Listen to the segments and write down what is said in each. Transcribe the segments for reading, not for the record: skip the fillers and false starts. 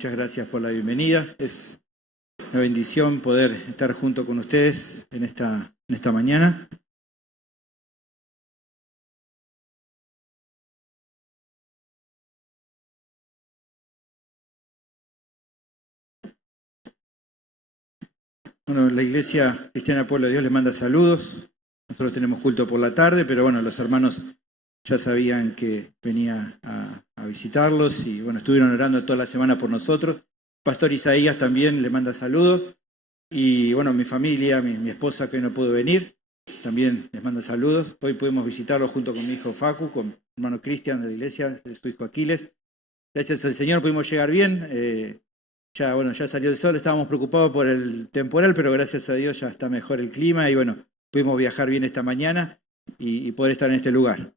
Muchas gracias por la bienvenida. Es una bendición poder estar junto con ustedes en esta mañana. Bueno, la Iglesia Cristiana Pueblo de Dios les manda saludos. Nosotros tenemos culto por la tarde, pero bueno, los hermanos ya sabían que venía a visitarlos y bueno, estuvieron orando toda la semana por nosotros. Pastor Isaías también le manda saludos. Y bueno, mi familia, mi esposa que hoy no pudo venir, también les manda saludos. Hoy pudimos visitarlos junto con mi hijo Facu, con mi hermano Cristian de la iglesia, de su hijo Aquiles. Gracias al Señor pudimos llegar bien. Ya salió el sol, estábamos preocupados por el temporal, pero gracias a Dios ya está mejor el clima y bueno, pudimos viajar bien esta mañana y poder estar en este lugar.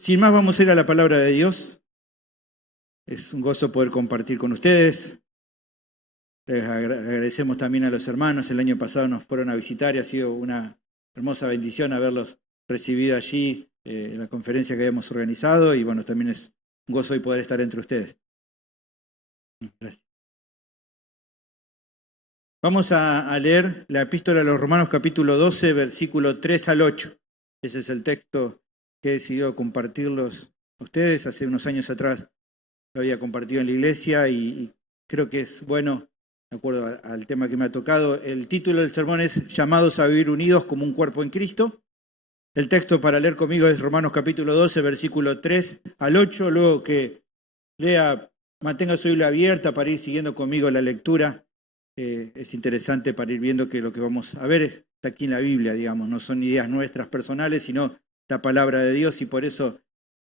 Sin más, vamos a ir a la palabra de Dios. Es un gozo poder compartir con ustedes. Les agradecemos también a los hermanos. El año pasado nos fueron a visitar y ha sido una hermosa bendición haberlos recibido allí en la conferencia que habíamos organizado. Y bueno, también es un gozo hoy poder estar entre ustedes. Gracias. Vamos a leer la epístola a los Romanos capítulo 12, versículo 3 al 8. Ese es el texto que he decidido compartirlos a ustedes. Hace unos años atrás lo había compartido en la iglesia y creo que es bueno, de acuerdo al tema que me ha tocado. El título del sermón es Llamados a vivir unidos como un cuerpo en Cristo. El texto para leer conmigo es Romanos capítulo 12, versículo 3 al 8. Luego que lea, mantenga su Biblia abierta para ir siguiendo conmigo la lectura. Es interesante para ir viendo que lo que vamos a ver está aquí en la Biblia, digamos. No son ideas nuestras personales, sino la palabra de Dios y por eso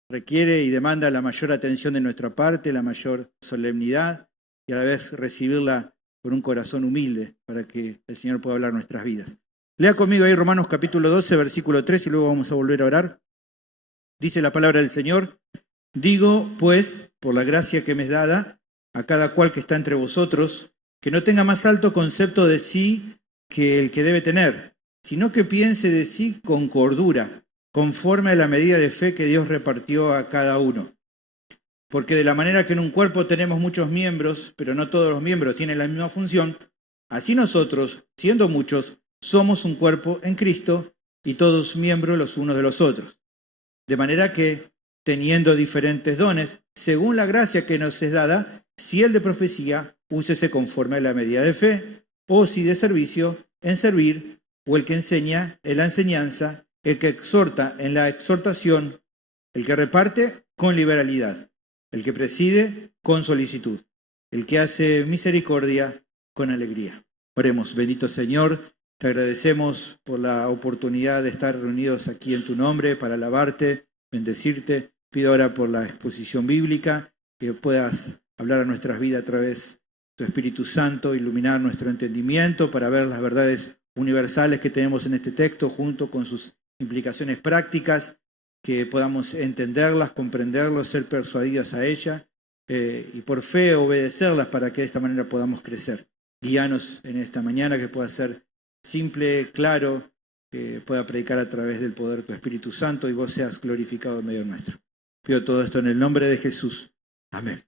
requiere y demanda la mayor atención de nuestra parte, la mayor solemnidad y a la vez recibirla con un corazón humilde para que el Señor pueda hablar nuestras vidas. Lea conmigo ahí Romanos capítulo 12, versículo 3 y luego vamos a volver a orar. Dice la palabra del Señor: Digo, pues, por la gracia que me es dada, a cada cual que está entre vosotros, que no tenga más alto concepto de sí que el que debe tener, sino que piense de sí con cordura, conforme a la medida de fe que Dios repartió a cada uno. Porque de la manera que en un cuerpo tenemos muchos miembros, pero no todos los miembros tienen la misma función, así nosotros, siendo muchos, somos un cuerpo en Cristo y todos miembros los unos de los otros. De manera que, teniendo diferentes dones, según la gracia que nos es dada, si el de profecía, úsese conforme a la medida de fe, o si de servicio, en servir, o el que enseña, en la enseñanza, el que exhorta, en la exhortación, el que reparte, con liberalidad, el que preside, con solicitud, el que hace misericordia, con alegría. Oremos. Bendito Señor, te agradecemos por la oportunidad de estar reunidos aquí en tu nombre para alabarte, bendecirte. Pido ahora por la exposición bíblica, que puedas hablar a nuestras vidas a través de tu Espíritu Santo, iluminar nuestro entendimiento para ver las verdades universales que tenemos en este texto junto con sus implicaciones prácticas, que podamos entenderlas, comprenderlas, ser persuadidas a ella y por fe obedecerlas para que de esta manera podamos crecer. Guíanos en esta mañana, que pueda ser simple, claro, que pueda predicar a través del poder de tu Espíritu Santo y vos seas glorificado en medio nuestro. Pido todo esto en el nombre de Jesús. Amén.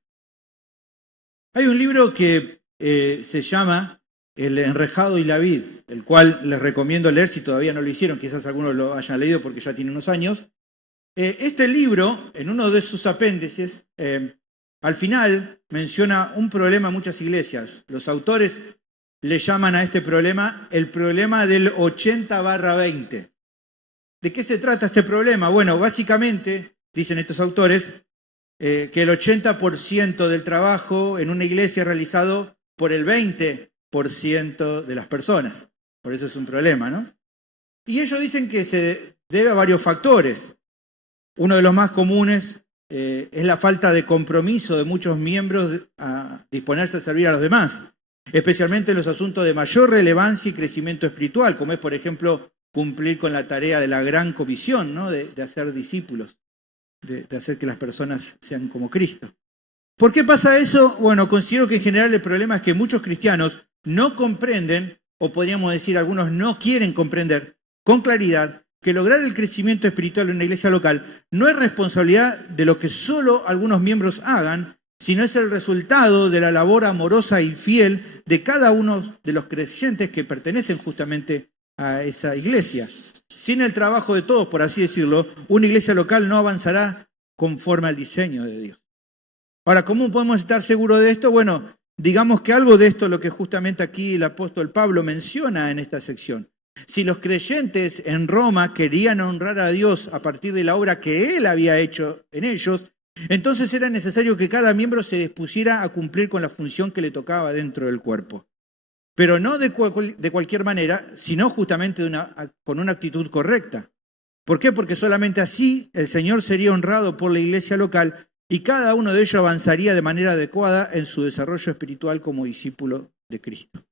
Hay un libro que se llama El enrejado y la vid, el cual les recomiendo leer si todavía no lo hicieron, quizás algunos lo hayan leído porque ya tiene unos años. Este libro, en uno de sus apéndices, al final menciona un problema en muchas iglesias. Los autores le llaman a este problema el problema del 80/20. ¿De qué se trata este problema? Bueno, básicamente, dicen estos autores, que el 80% del trabajo en una iglesia es realizado por el 20% de las personas. Por eso es un problema, ¿no? Y ellos dicen que se debe a varios factores. Uno de los más comunes es la falta de compromiso de muchos miembros a disponerse a servir a los demás, especialmente en los asuntos de mayor relevancia y crecimiento espiritual, como es, por ejemplo, cumplir con la tarea de la gran comisión, ¿no? de hacer discípulos, de hacer que las personas sean como Cristo. ¿Por qué pasa eso? Bueno, considero que en general el problema es que muchos cristianos no comprenden, o podríamos decir algunos no quieren comprender con claridad, que lograr el crecimiento espiritual en una iglesia local no es responsabilidad de lo que solo algunos miembros hagan, sino es el resultado de la labor amorosa y fiel de cada uno de los creyentes que pertenecen justamente a esa iglesia. Sin el trabajo de todos, por así decirlo, una iglesia local no avanzará conforme al diseño de Dios. Ahora, ¿cómo podemos estar seguros de esto? Bueno, digamos que algo de esto es lo que justamente aquí el apóstol Pablo menciona en esta sección. Si los creyentes en Roma querían honrar a Dios a partir de la obra que Él había hecho en ellos, entonces era necesario que cada miembro se dispusiera a cumplir con la función que le tocaba dentro del cuerpo. Pero no de cualquier manera, sino justamente con una actitud correcta. ¿Por qué? Porque solamente así el Señor sería honrado por la iglesia local y cada uno de ellos avanzaría de manera adecuada en su desarrollo espiritual como discípulo de Cristo.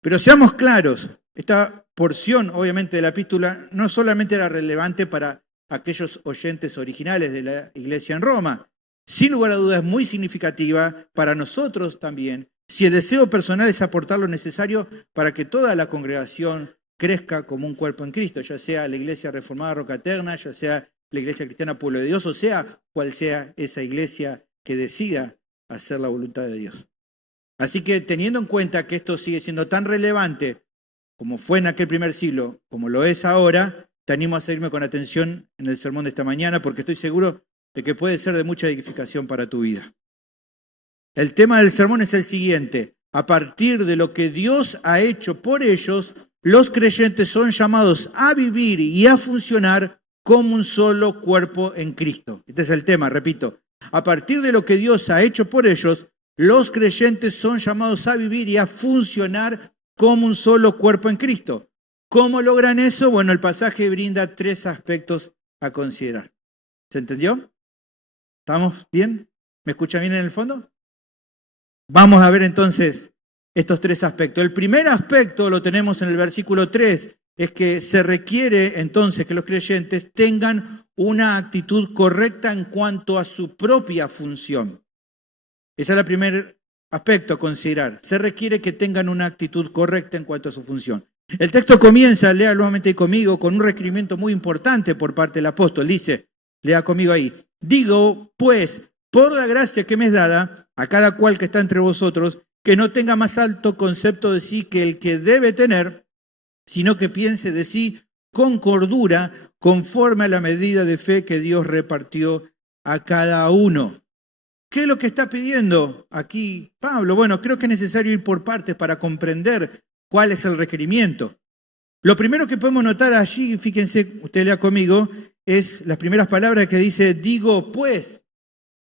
Pero seamos claros, esta porción obviamente de la epístola no solamente era relevante para aquellos oyentes originales de la iglesia en Roma, sin lugar a dudas es muy significativa para nosotros también, si el deseo personal es aportar lo necesario para que toda la congregación crezca como un cuerpo en Cristo, ya sea la iglesia reformada Roca Eterna, ya sea la iglesia cristiana Pueblo de Dios, o sea, cual sea esa iglesia que decida hacer la voluntad de Dios. Así que teniendo en cuenta que esto sigue siendo tan relevante como fue en aquel primer siglo, como lo es ahora, te animo a seguirme con atención en el sermón de esta mañana porque estoy seguro de que puede ser de mucha edificación para tu vida. El tema del sermón es el siguiente: a partir de lo que Dios ha hecho por ellos, los creyentes son llamados a vivir y a funcionar como un solo cuerpo en Cristo. Este es el tema, repito. A partir de lo que Dios ha hecho por ellos, los creyentes son llamados a vivir y a funcionar como un solo cuerpo en Cristo. ¿Cómo logran eso? Bueno, el pasaje brinda 3 aspectos a considerar. ¿Se entendió? ¿Estamos bien? ¿Me escuchan bien en el fondo? Vamos a ver entonces estos 3 aspectos. El primer aspecto lo tenemos en el versículo 3, es que se requiere entonces que los creyentes tengan una actitud correcta en cuanto a su propia función. Ese es el primer aspecto a considerar. Se requiere que tengan una actitud correcta en cuanto a su función. El texto comienza, lea nuevamente conmigo, con un requerimiento muy importante por parte del apóstol. Dice, lea conmigo ahí, digo, pues, por la gracia que me es dada, a cada cual que está entre vosotros, que no tenga más alto concepto de sí que el que debe tener, sino que piense de sí con cordura, conforme a la medida de fe que Dios repartió a cada uno. ¿Qué es lo que está pidiendo aquí Pablo? Bueno, creo que es necesario ir por partes para comprender cuál es el requerimiento. Lo primero que podemos notar allí, fíjense, usted lea conmigo, es las primeras palabras que dice, digo pues.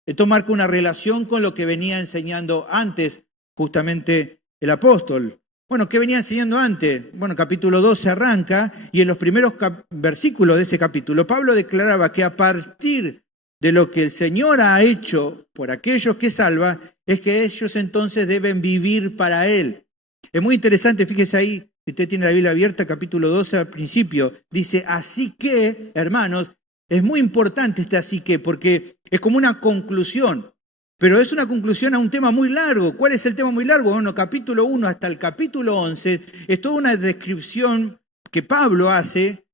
Esto marca una relación con lo que venía enseñando antes justamente el apóstol. Bueno, ¿qué venía enseñando antes? Bueno, capítulo 12 arranca y en los primeros versículos de ese capítulo Pablo declaraba que a partir de lo que el Señor ha hecho por aquellos que salva, es que ellos entonces deben vivir para Él. Es muy interesante, fíjese ahí, si usted tiene la Biblia abierta, capítulo 12 al principio, dice, así que, hermanos, es muy importante este así que, porque es como una conclusión, pero es una conclusión a un tema muy largo. ¿Cuál es el tema muy largo? Bueno, capítulo 1 hasta el capítulo 11, es toda una descripción que Pablo hace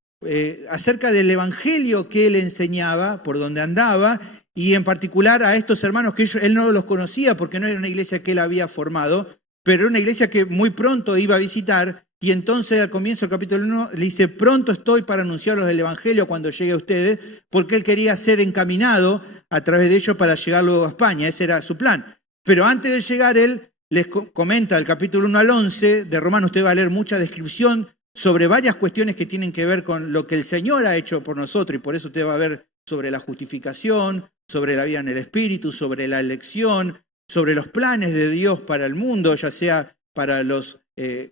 acerca del evangelio que él enseñaba, por donde andaba, y en particular a estos hermanos que él no los conocía porque no era una iglesia que él había formado, pero era una iglesia que muy pronto iba a visitar, y entonces al comienzo del capítulo 1 le dice, pronto estoy para anunciarlos el evangelio cuando llegue a ustedes, porque él quería ser encaminado a través de ellos para llegar luego a España, ese era su plan. Pero antes de llegar él les comenta el capítulo 1 al 11 de Romanos, usted va a leer mucha descripción sobre varias cuestiones que tienen que ver con lo que el Señor ha hecho por nosotros, y por eso usted va a ver sobre la justificación, sobre la vida en el Espíritu, sobre la elección, sobre los planes de Dios para el mundo, ya sea para los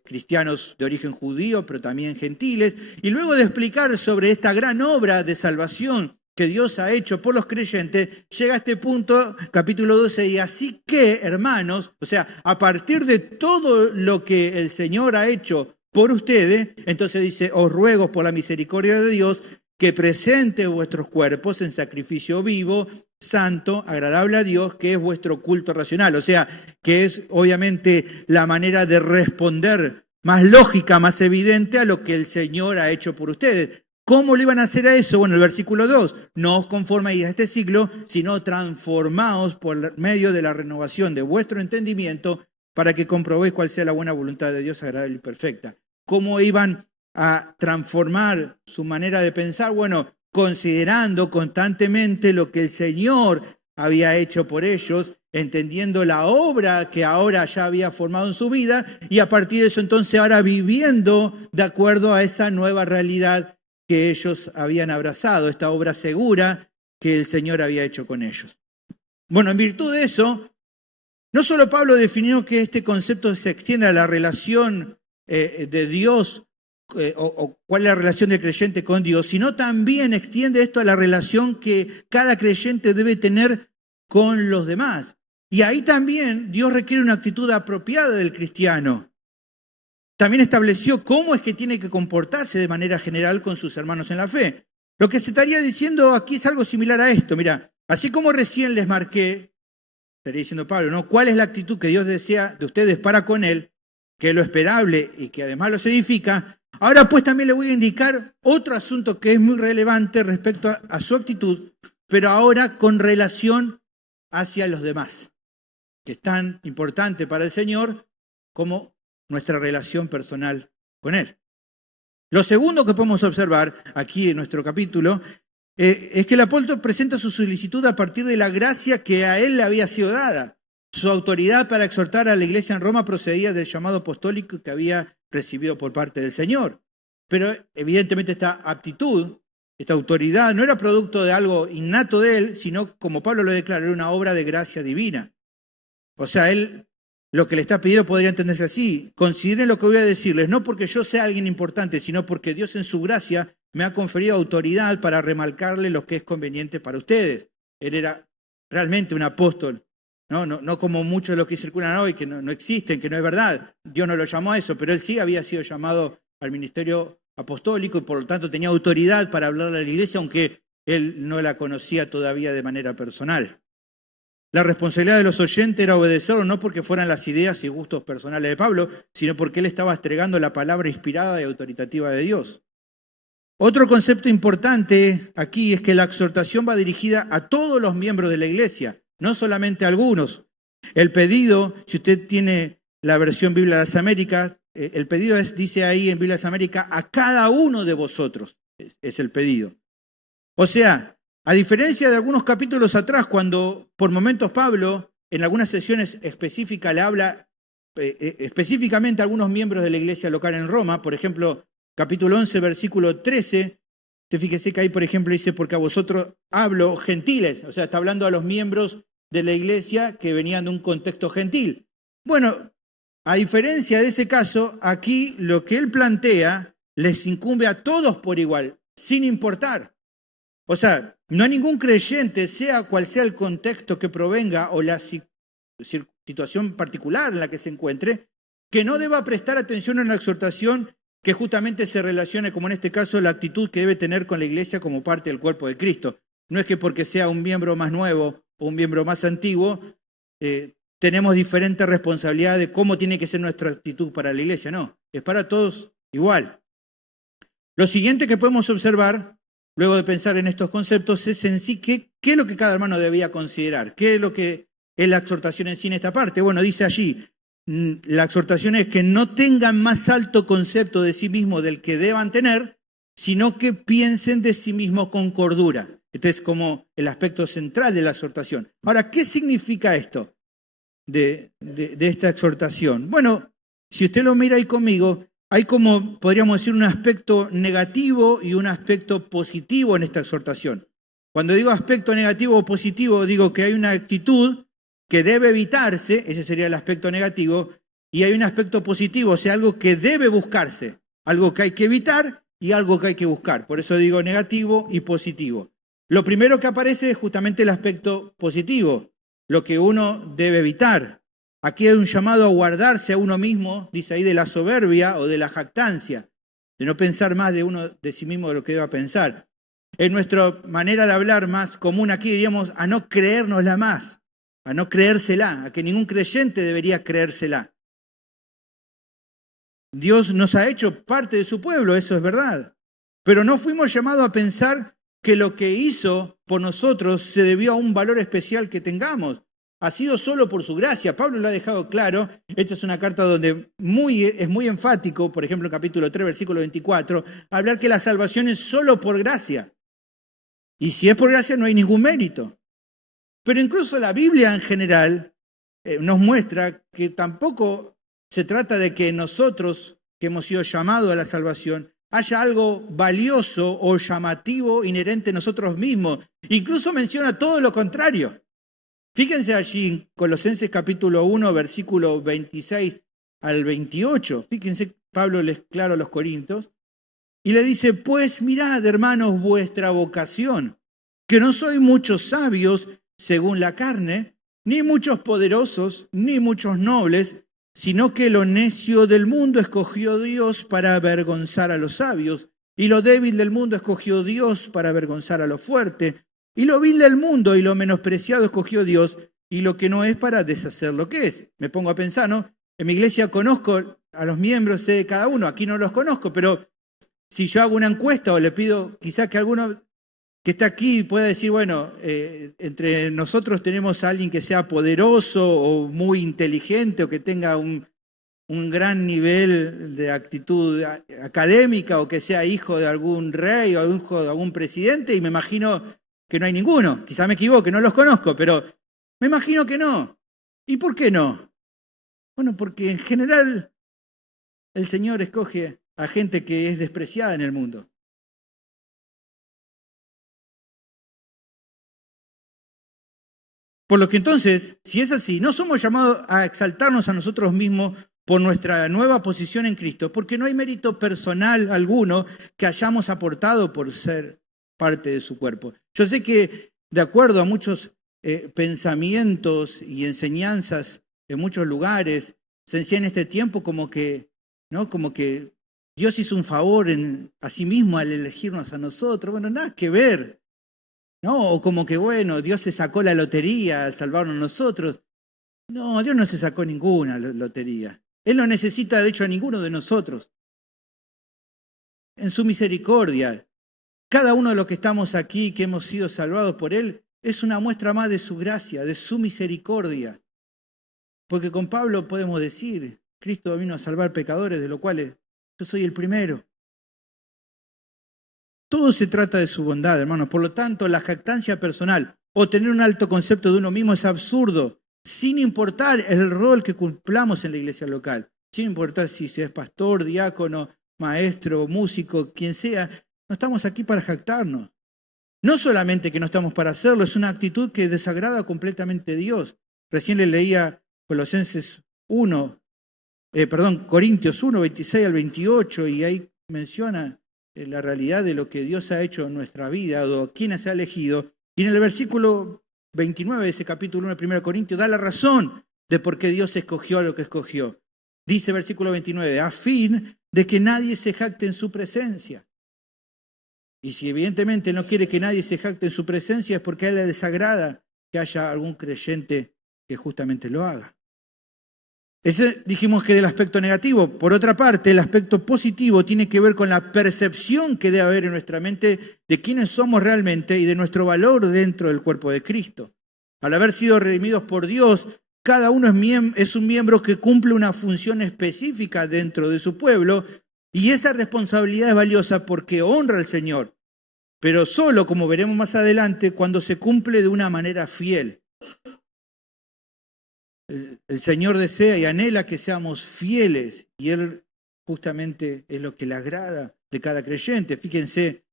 cristianos de origen judío, pero también gentiles, y luego de explicar sobre esta gran obra de salvación que Dios ha hecho por los creyentes, llega a este punto, capítulo 12, y así que, hermanos, o sea, a partir de todo lo que el Señor ha hecho por ustedes, entonces dice, os ruego por la misericordia de Dios que presente vuestros cuerpos en sacrificio vivo, santo, agradable a Dios, que es vuestro culto racional. O sea, que es obviamente la manera de responder más lógica, más evidente a lo que el Señor ha hecho por ustedes. ¿Cómo lo iban a hacer a eso? Bueno, el versículo 2, no os conforméis a este siglo, sino transformaos por medio de la renovación de vuestro entendimiento para que comprobéis cuál sea la buena voluntad de Dios agradable y perfecta. ¿Cómo iban a transformar su manera de pensar? Bueno, considerando constantemente lo que el Señor había hecho por ellos, entendiendo la obra que ahora ya había formado en su vida y a partir de eso entonces ahora viviendo de acuerdo a esa nueva realidad que ellos habían abrazado, esta obra segura que el Señor había hecho con ellos. Bueno, en virtud de eso, no solo Pablo definió que este concepto se extiende a la relación de Dios o cuál es la relación del creyente con Dios, sino también extiende esto a la relación que cada creyente debe tener con los demás. Y ahí también Dios requiere una actitud apropiada del cristiano. También estableció cómo es que tiene que comportarse de manera general con sus hermanos en la fe. Lo que se estaría diciendo aquí es algo similar a esto. Mira, así como recién les marqué, estaría diciendo Pablo, ¿no? ¿Cuál es la actitud que Dios desea de ustedes para con Él? Que es lo esperable y que además los edifica. Ahora pues también le voy a indicar otro asunto que es muy relevante respecto a su actitud, pero ahora con relación hacia los demás, que es tan importante para el Señor como nuestra relación personal con Él. Lo segundo que podemos observar aquí en nuestro capítulo es que el apóstol presenta su solicitud a partir de la gracia que a él le había sido dada. Su autoridad para exhortar a la iglesia en Roma procedía del llamado apostólico que había recibido por parte del Señor. Pero evidentemente esta aptitud, esta autoridad, no era producto de algo innato de él, sino, como Pablo lo declara, era una obra de gracia divina. O sea, él lo que le está pidiendo podría entenderse así. Consideren lo que voy a decirles, no porque yo sea alguien importante, sino porque Dios en su gracia me ha conferido autoridad para remarcarle lo que es conveniente para ustedes. Él era realmente un apóstol, no como muchos de los que circulan hoy, que no existen, que no es verdad. Dios no lo llamó a eso, pero él sí había sido llamado al ministerio apostólico y por lo tanto tenía autoridad para hablarle a la iglesia, aunque él no la conocía todavía de manera personal. La responsabilidad de los oyentes era obedecerlo no porque fueran las ideas y gustos personales de Pablo, sino porque él estaba entregando la palabra inspirada y autoritativa de Dios. Otro concepto importante aquí es que la exhortación va dirigida a todos los miembros de la iglesia, no solamente a algunos. El pedido, si usted tiene la versión Biblia de las Américas, el pedido dice ahí en Biblia de las Américas, a cada uno de vosotros es el pedido. O sea, a diferencia de algunos capítulos atrás, cuando por momentos Pablo en algunas sesiones específicas le habla específicamente a algunos miembros de la iglesia local en Roma, por ejemplo, capítulo 11, versículo 13, te fíjese que ahí, por ejemplo, dice, porque a vosotros hablo gentiles, o sea, está hablando a los miembros de la iglesia que venían de un contexto gentil. Bueno, a diferencia de ese caso, aquí lo que él plantea les incumbe a todos por igual, sin importar. O sea, no hay ningún creyente, sea cual sea el contexto que provenga o la situación particular en la que se encuentre, que no deba prestar atención a una exhortación que justamente se relacione, como en este caso, la actitud que debe tener con la iglesia como parte del cuerpo de Cristo. No es que porque sea un miembro más nuevo o un miembro más antiguo, tenemos diferentes responsabilidades de cómo tiene que ser nuestra actitud para la iglesia. No, es para todos igual. Lo siguiente que podemos observar, luego de pensar en estos conceptos, es en sí qué es lo que cada hermano debía considerar, qué es lo que es la exhortación en sí en esta parte. Bueno, dice allí, la exhortación es que no tengan más alto concepto de sí mismo del que deban tener, sino que piensen de sí mismos con cordura. Este es como el aspecto central de la exhortación. Ahora, ¿qué significa esto de esta exhortación? Bueno, si usted lo mira ahí conmigo, hay como, podríamos decir, un aspecto negativo y un aspecto positivo en esta exhortación. Cuando digo aspecto negativo o positivo, digo que hay una actitud que debe evitarse, ese sería el aspecto negativo, y hay un aspecto positivo, o sea, algo que debe buscarse, algo que hay que evitar y algo que hay que buscar. Por eso digo negativo y positivo. Lo primero que aparece es justamente el aspecto positivo, lo que uno debe evitar. Aquí hay un llamado a guardarse a uno mismo, dice ahí, de la soberbia o de la jactancia, de no pensar más de uno de sí mismo de lo que deba pensar. En nuestra manera de hablar más común aquí diríamos a no creérnosla más, a no creérsela, a que ningún creyente debería creérsela. Dios nos ha hecho parte de su pueblo, eso es verdad. Pero no fuimos llamados a pensar que lo que hizo por nosotros se debió a un valor especial que tengamos. Ha sido solo por su gracia. Pablo lo ha dejado claro. Esta es una carta donde es muy enfático, por ejemplo, en capítulo 3, versículo 24, hablar que la salvación es solo por gracia. Y si es por gracia no hay ningún mérito. Pero incluso la Biblia en general nos muestra que tampoco se trata de que nosotros, que hemos sido llamados a la salvación, haya algo valioso o llamativo inherente a nosotros mismos. Incluso menciona todo lo contrario. Fíjense allí en Colosenses capítulo 1, versículo 26 al 28. Fíjense, Pablo les claro a los Corintios. Y le dice, pues mirad, hermanos, vuestra vocación, que no sois muchos sabios según la carne, ni muchos poderosos, ni muchos nobles, sino que lo necio del mundo escogió Dios para avergonzar a los sabios, y lo débil del mundo escogió Dios para avergonzar a lo fuerte, y lo vil del mundo y lo menospreciado escogió Dios, y lo que no es para deshacer lo que es. Me pongo a pensar, ¿no? En mi iglesia conozco a los miembros de cada uno, aquí no los conozco, pero si yo hago una encuesta o le pido quizás que alguno que está aquí pueda decir, bueno, entre nosotros tenemos a alguien que sea poderoso o muy inteligente o que tenga un gran nivel de actitud académica o que sea hijo de algún rey o hijo de algún presidente, y me imagino que no hay ninguno. Quizá me equivoque, no los conozco, pero me imagino que no. ¿Y por qué no? Bueno, porque en general el Señor escoge a gente que es despreciada en el mundo. Por lo que entonces, si es así, no somos llamados a exaltarnos a nosotros mismos por nuestra nueva posición en Cristo, porque no hay mérito personal alguno que hayamos aportado por ser parte de su cuerpo. Yo sé que de acuerdo a muchos pensamientos y enseñanzas en muchos lugares, se enseña en este tiempo como que, ¿no? Como que Dios hizo un favor a sí mismo al elegirnos a nosotros. Bueno, nada que ver. ¿No? O como que, bueno, Dios se sacó la lotería al salvarnos a nosotros. No, Dios no se sacó ninguna lotería. Él no necesita, de hecho, a ninguno de nosotros. En su misericordia, cada uno de los que estamos aquí, que hemos sido salvados por Él, es una muestra más de su gracia, de su misericordia. Porque con Pablo podemos decir, Cristo vino a salvar pecadores, de los cuales yo soy el primero. Todo se trata de su bondad, hermanos. Por lo tanto, la jactancia personal o tener un alto concepto de uno mismo es absurdo, sin importar el rol que cumplamos en la iglesia local, sin importar si se es pastor, diácono, maestro, músico, quien sea. No estamos aquí para jactarnos. No solamente que no estamos para hacerlo, es una actitud que desagrada completamente a Dios. Recién le leía Corintios 1, 26 al 28, y ahí menciona la realidad de lo que Dios ha hecho en nuestra vida o quién se ha elegido. Y en el versículo 29 de ese capítulo 1 de 1 Corintios da la razón de por qué Dios escogió a lo que escogió. Dice versículo 29, a fin de que nadie se jacte en su presencia. Y si evidentemente no quiere que nadie se jacte en su presencia es porque a él le desagrada que haya algún creyente que justamente lo haga. Ese dijimos que era el aspecto negativo. Por otra parte, el aspecto positivo tiene que ver con la percepción que debe haber en nuestra mente de quiénes somos realmente y de nuestro valor dentro del cuerpo de Cristo. Al haber sido redimidos por Dios, cada uno es un miembro que cumple una función específica dentro de su pueblo, y esa responsabilidad es valiosa porque honra al Señor, pero solo, como veremos más adelante, cuando se cumple de una manera fiel. El Señor desea y anhela que seamos fieles, y Él justamente es lo que le agrada de cada creyente. Fíjense,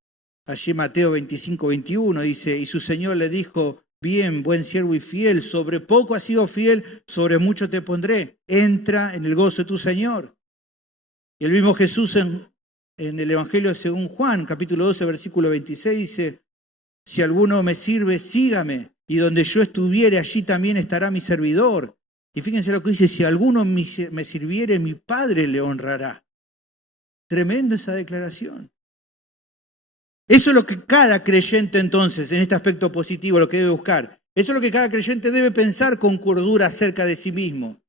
allí Mateo 25, 21 dice, y su Señor le dijo, bien, buen siervo y fiel, sobre poco has sido fiel, sobre mucho te pondré, entra en el gozo de tu Señor. Y el mismo Jesús en el Evangelio según Juan, capítulo 12, versículo 26, dice, si alguno me sirve, sígame, y donde yo estuviere, allí también estará mi servidor. Y fíjense lo que dice, si alguno me sirviere, mi Padre le honrará. Tremendo esa declaración. Eso es lo que cada creyente entonces, en este aspecto positivo, lo que debe buscar. Eso es lo que cada creyente debe pensar con cordura acerca de sí mismo.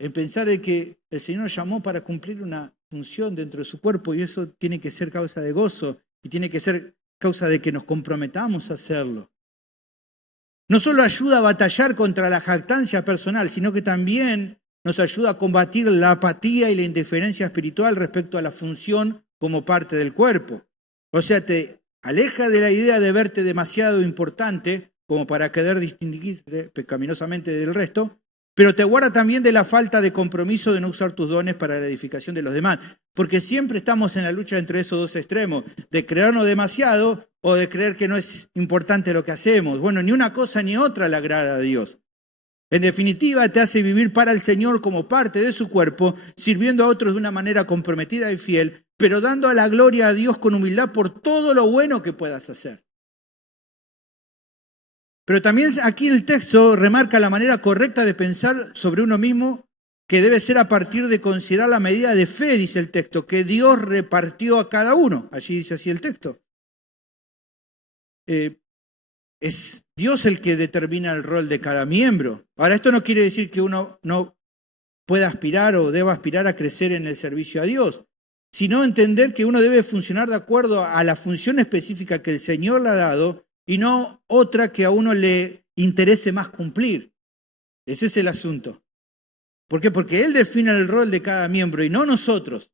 En pensar de que el Señor nos llamó para cumplir una función dentro de su cuerpo y eso tiene que ser causa de gozo y tiene que ser causa de que nos comprometamos a hacerlo. No solo ayuda a batallar contra la jactancia personal, sino que también nos ayuda a combatir la apatía y la indiferencia espiritual respecto a la función como parte del cuerpo. O sea, te aleja de la idea de verte demasiado importante como para querer distinguirte pecaminosamente del resto, pero te guarda también de la falta de compromiso de no usar tus dones para la edificación de los demás. Porque siempre estamos en la lucha entre esos dos extremos, de creernos demasiado o de creer que no es importante lo que hacemos. Bueno, ni una cosa ni otra le agrada a Dios. En definitiva, te hace vivir para el Señor como parte de su cuerpo, sirviendo a otros de una manera comprometida y fiel, pero dando a la gloria a Dios con humildad por todo lo bueno que puedas hacer. Pero también aquí el texto remarca la manera correcta de pensar sobre uno mismo, que debe ser a partir de considerar la medida de fe, dice el texto, que Dios repartió a cada uno. Allí dice así el texto. Es Dios el que determina el rol de cada miembro. Ahora, esto no quiere decir que uno no pueda aspirar o deba aspirar a crecer en el servicio a Dios, sino entender que uno debe funcionar de acuerdo a la función específica que el Señor le ha dado y no otra que a uno le interese más cumplir. Ese es el asunto. ¿Por qué? Porque Él define el rol de cada miembro y no nosotros.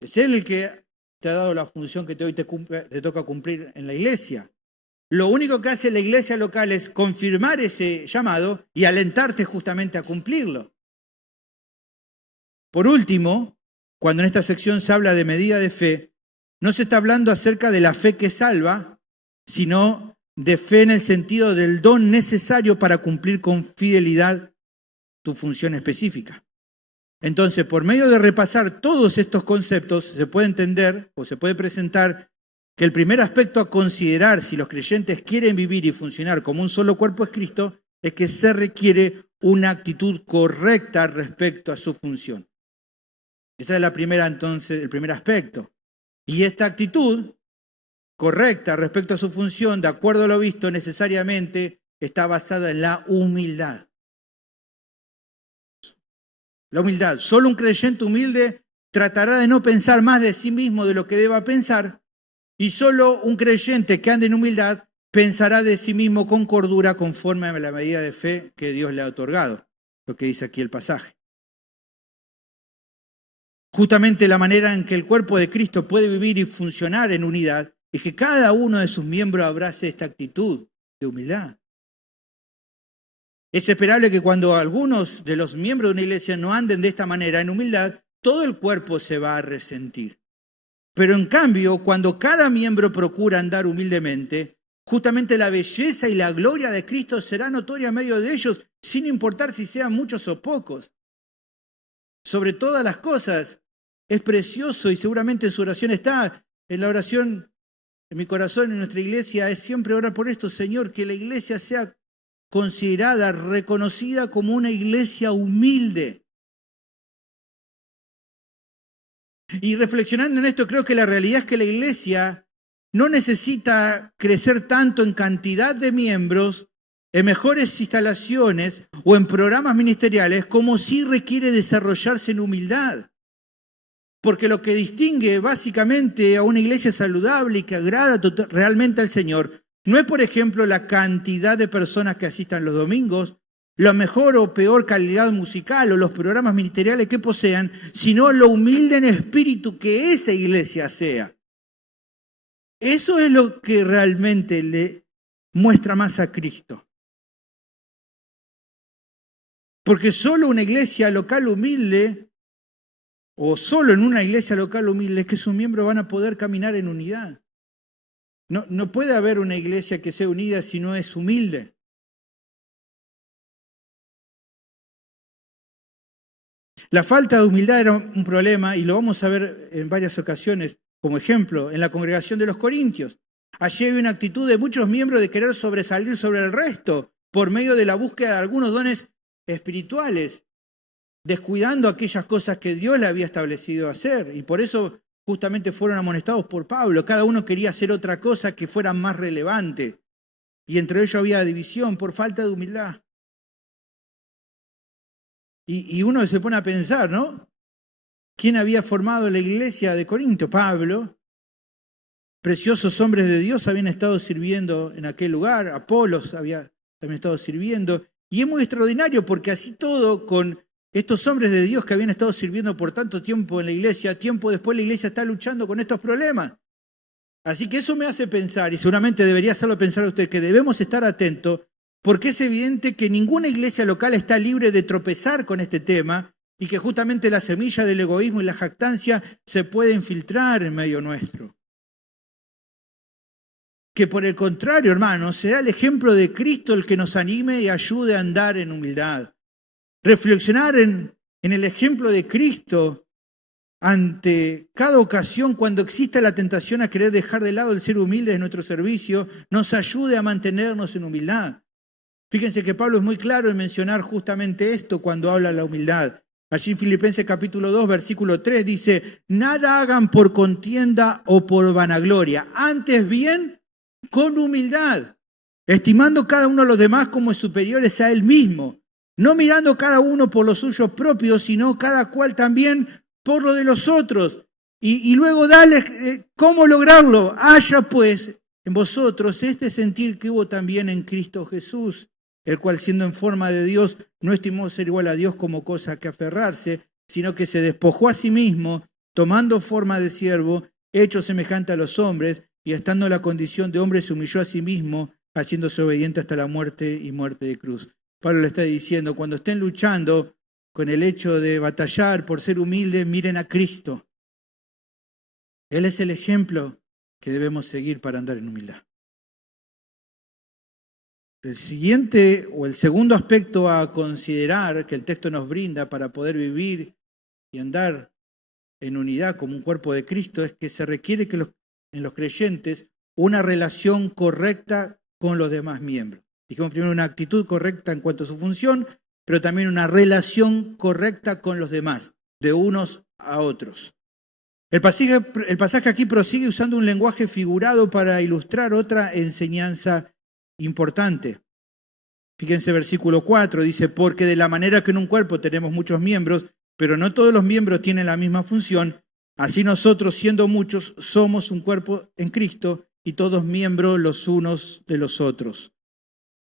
Es Él el que te ha dado la función que hoy te toca cumplir en la iglesia. Lo único que hace la iglesia local es confirmar ese llamado y alentarte justamente a cumplirlo. Por último, cuando en esta sección se habla de medida de fe, no se está hablando acerca de la fe que salva, sino de fe en el sentido del don necesario para cumplir con fidelidad tu función específica. Entonces, por medio de repasar todos estos conceptos, se puede entender o se puede presentar que el primer aspecto a considerar si los creyentes quieren vivir y funcionar como un solo cuerpo es Cristo, es que se requiere una actitud correcta respecto a su función. Esa es la primera, entonces, el primer aspecto. Y esta actitud correcta respecto a su función, de acuerdo a lo visto, necesariamente está basada en la humildad. La humildad. Solo un creyente humilde tratará de no pensar más de sí mismo de lo que deba pensar, y solo un creyente que ande en humildad pensará de sí mismo con cordura conforme a la medida de fe que Dios le ha otorgado, lo que dice aquí el pasaje. Justamente la manera en que el cuerpo de Cristo puede vivir y funcionar en unidad es que cada uno de sus miembros abrace esta actitud de humildad. Es esperable que cuando algunos de los miembros de una iglesia no anden de esta manera en humildad, todo el cuerpo se va a resentir. Pero en cambio, cuando cada miembro procura andar humildemente, justamente la belleza y la gloria de Cristo será notoria en medio de ellos, sin importar si sean muchos o pocos. Sobre todas las cosas, es precioso y seguramente en su oración está, en la oración, en mi corazón, en nuestra iglesia, es siempre orar por esto, Señor, que la iglesia sea considerada, reconocida como una iglesia humilde. Y reflexionando en esto, creo que la realidad es que la iglesia no necesita crecer tanto en cantidad de miembros, en mejores instalaciones o en programas ministeriales, como sí requiere desarrollarse en humildad. Porque lo que distingue básicamente a una iglesia saludable y que agrada realmente al Señor no es, por ejemplo, la cantidad de personas que asistan los domingos, la mejor o peor calidad musical o los programas ministeriales que posean, sino lo humilde en espíritu que esa iglesia sea. Eso es lo que realmente le muestra más a Cristo. Porque solo una iglesia local humilde, o solo en una iglesia local humilde, es que sus miembros van a poder caminar en unidad. No puede haber una iglesia que sea unida si no es humilde. La falta de humildad era un problema y lo vamos a ver en varias ocasiones, como ejemplo, en la congregación de los Corintios. Allí hay una actitud de muchos miembros de querer sobresalir sobre el resto por medio de la búsqueda de algunos dones espirituales, descuidando aquellas cosas que Dios le había establecido hacer. Y por eso justamente fueron amonestados por Pablo. Cada uno quería hacer otra cosa que fuera más relevante. Y entre ellos había división por falta de humildad. Y uno se pone a pensar, ¿no? ¿Quién había formado la iglesia de Corinto? Pablo. Preciosos hombres de Dios habían estado sirviendo en aquel lugar. Apolos había también estado sirviendo. Y es muy extraordinario porque así todo, con estos hombres de Dios que habían estado sirviendo por tanto tiempo en la iglesia, tiempo después la iglesia está luchando con estos problemas. Así que eso me hace pensar, y seguramente debería hacerlo pensar a usted, que debemos estar atentos, porque es evidente que ninguna iglesia local está libre de tropezar con este tema y que justamente la semilla del egoísmo y la jactancia se puede infiltrar en medio nuestro. Que por el contrario, hermanos, sea el ejemplo de Cristo el que nos anime y ayude a andar en humildad. Reflexionar en el ejemplo de Cristo ante cada ocasión cuando exista la tentación a querer dejar de lado el ser humilde de nuestro servicio, nos ayude a mantenernos en humildad. Fíjense que Pablo es muy claro en mencionar justamente esto cuando habla de la humildad. Allí en Filipenses capítulo 2, versículo 3 dice, nada hagan por contienda o por vanagloria, antes bien con humildad, estimando cada uno a los demás como superiores a él mismo, no mirando cada uno por los suyos propios, sino cada cual también por lo de los otros. Y luego dale, ¿cómo lograrlo? Haya pues en vosotros este sentir que hubo también en Cristo Jesús, el cual siendo en forma de Dios, no estimó ser igual a Dios como cosa que aferrarse, sino que se despojó a sí mismo, tomando forma de siervo, hecho semejante a los hombres, y estando en la condición de hombre se humilló a sí mismo, haciéndose obediente hasta la muerte y muerte de cruz. Pablo le está diciendo, cuando estén luchando con el hecho de batallar por ser humildes, miren a Cristo. Él es el ejemplo que debemos seguir para andar en humildad. El siguiente o el segundo aspecto a considerar que el texto nos brinda para poder vivir y andar en unidad como un cuerpo de Cristo es que se requiere que en los creyentes una relación correcta con los demás miembros. Dijimos primero una actitud correcta en cuanto a su función, pero también una relación correcta con los demás, de unos a otros. El pasaje aquí prosigue usando un lenguaje figurado para ilustrar otra enseñanza importante. Fíjense versículo 4, dice, porque de la manera que en un cuerpo tenemos muchos miembros, pero no todos los miembros tienen la misma función, así nosotros, siendo muchos, somos un cuerpo en Cristo y todos miembros los unos de los otros.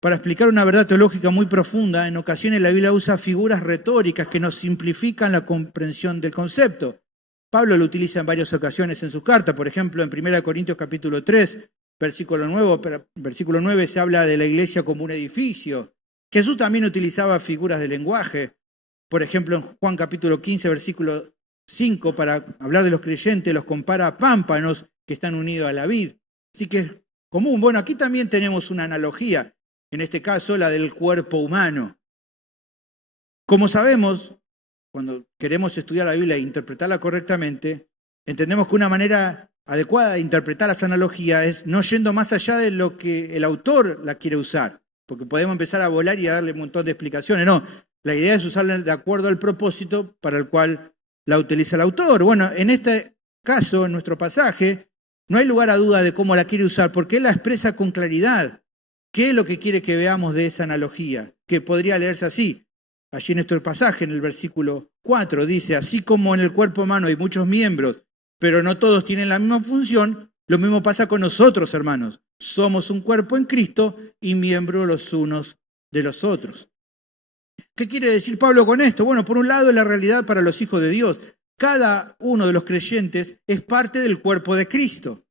Para explicar una verdad teológica muy profunda, en ocasiones la Biblia usa figuras retóricas que nos simplifican la comprensión del concepto. Pablo lo utiliza en varias ocasiones en sus cartas, por ejemplo, en 1 Corintios capítulo 3, versículo 9 se habla de la iglesia como un edificio. Jesús también utilizaba figuras de lenguaje. Por ejemplo, en Juan capítulo 15, versículo 5, para hablar de los creyentes, los compara a pámpanos que están unidos a la vid. Así que es común. Bueno, aquí también tenemos una analogía, en este caso la del cuerpo humano. Como sabemos, cuando queremos estudiar la Biblia e interpretarla correctamente, entendemos que una manera adecuada de interpretar las analogías es no yendo más allá de lo que el autor la quiere usar, porque podemos empezar a volar y a darle un montón de explicaciones. No, la idea es usarla de acuerdo al propósito para el cual la utiliza el autor. Bueno, en este caso, en nuestro pasaje, no hay lugar a duda de cómo la quiere usar, porque él la expresa con claridad. ¿Qué es lo que quiere que veamos de esa analogía? Que podría leerse así. Allí en nuestro pasaje, en el versículo 4, dice, así como en el cuerpo humano hay muchos miembros, pero no todos tienen la misma función, lo mismo pasa con nosotros, hermanos. Somos un cuerpo en Cristo y miembros los unos de los otros. ¿Qué quiere decir Pablo con esto? Bueno, por un lado, la realidad para los hijos de Dios. Cada uno de los creyentes es parte del cuerpo de Cristo.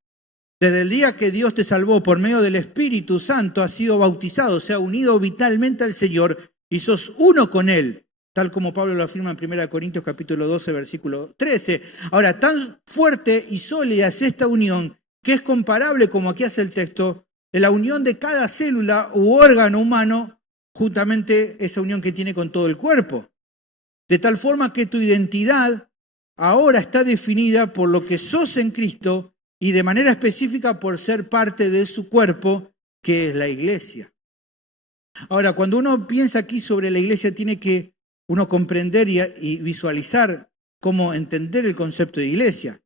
Desde el día que Dios te salvó por medio del Espíritu Santo, has sido bautizado, se ha unido vitalmente al Señor y sos uno con Él, tal como Pablo lo afirma en 1 Corintios capítulo 12, versículo 13. Ahora, tan fuerte y sólida es esta unión que es comparable, como aquí hace el texto, de la unión de cada célula u órgano humano, justamente esa unión que tiene con todo el cuerpo. De tal forma que tu identidad ahora está definida por lo que sos en Cristo y de manera específica por ser parte de su cuerpo, que es la iglesia. Ahora, cuando uno piensa aquí sobre la iglesia, tiene que uno comprender y visualizar cómo entender el concepto de iglesia.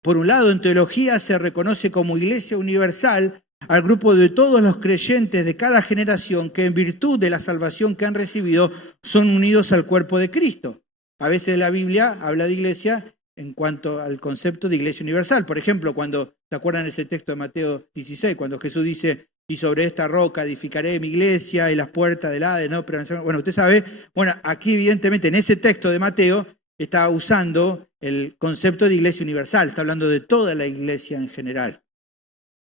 Por un lado, en teología se reconoce como iglesia universal al grupo de todos los creyentes de cada generación que en virtud de la salvación que han recibido son unidos al cuerpo de Cristo. A veces la Biblia habla de iglesia en cuanto al concepto de iglesia universal. Por ejemplo, cuando, ¿se acuerdan ese texto de Mateo 16? Cuando Jesús dice, y sobre esta roca edificaré mi iglesia y las puertas del Hades, ¿no? Pero, bueno, usted sabe, bueno, aquí evidentemente en ese texto de Mateo está usando el concepto de iglesia universal, está hablando de toda la iglesia en general.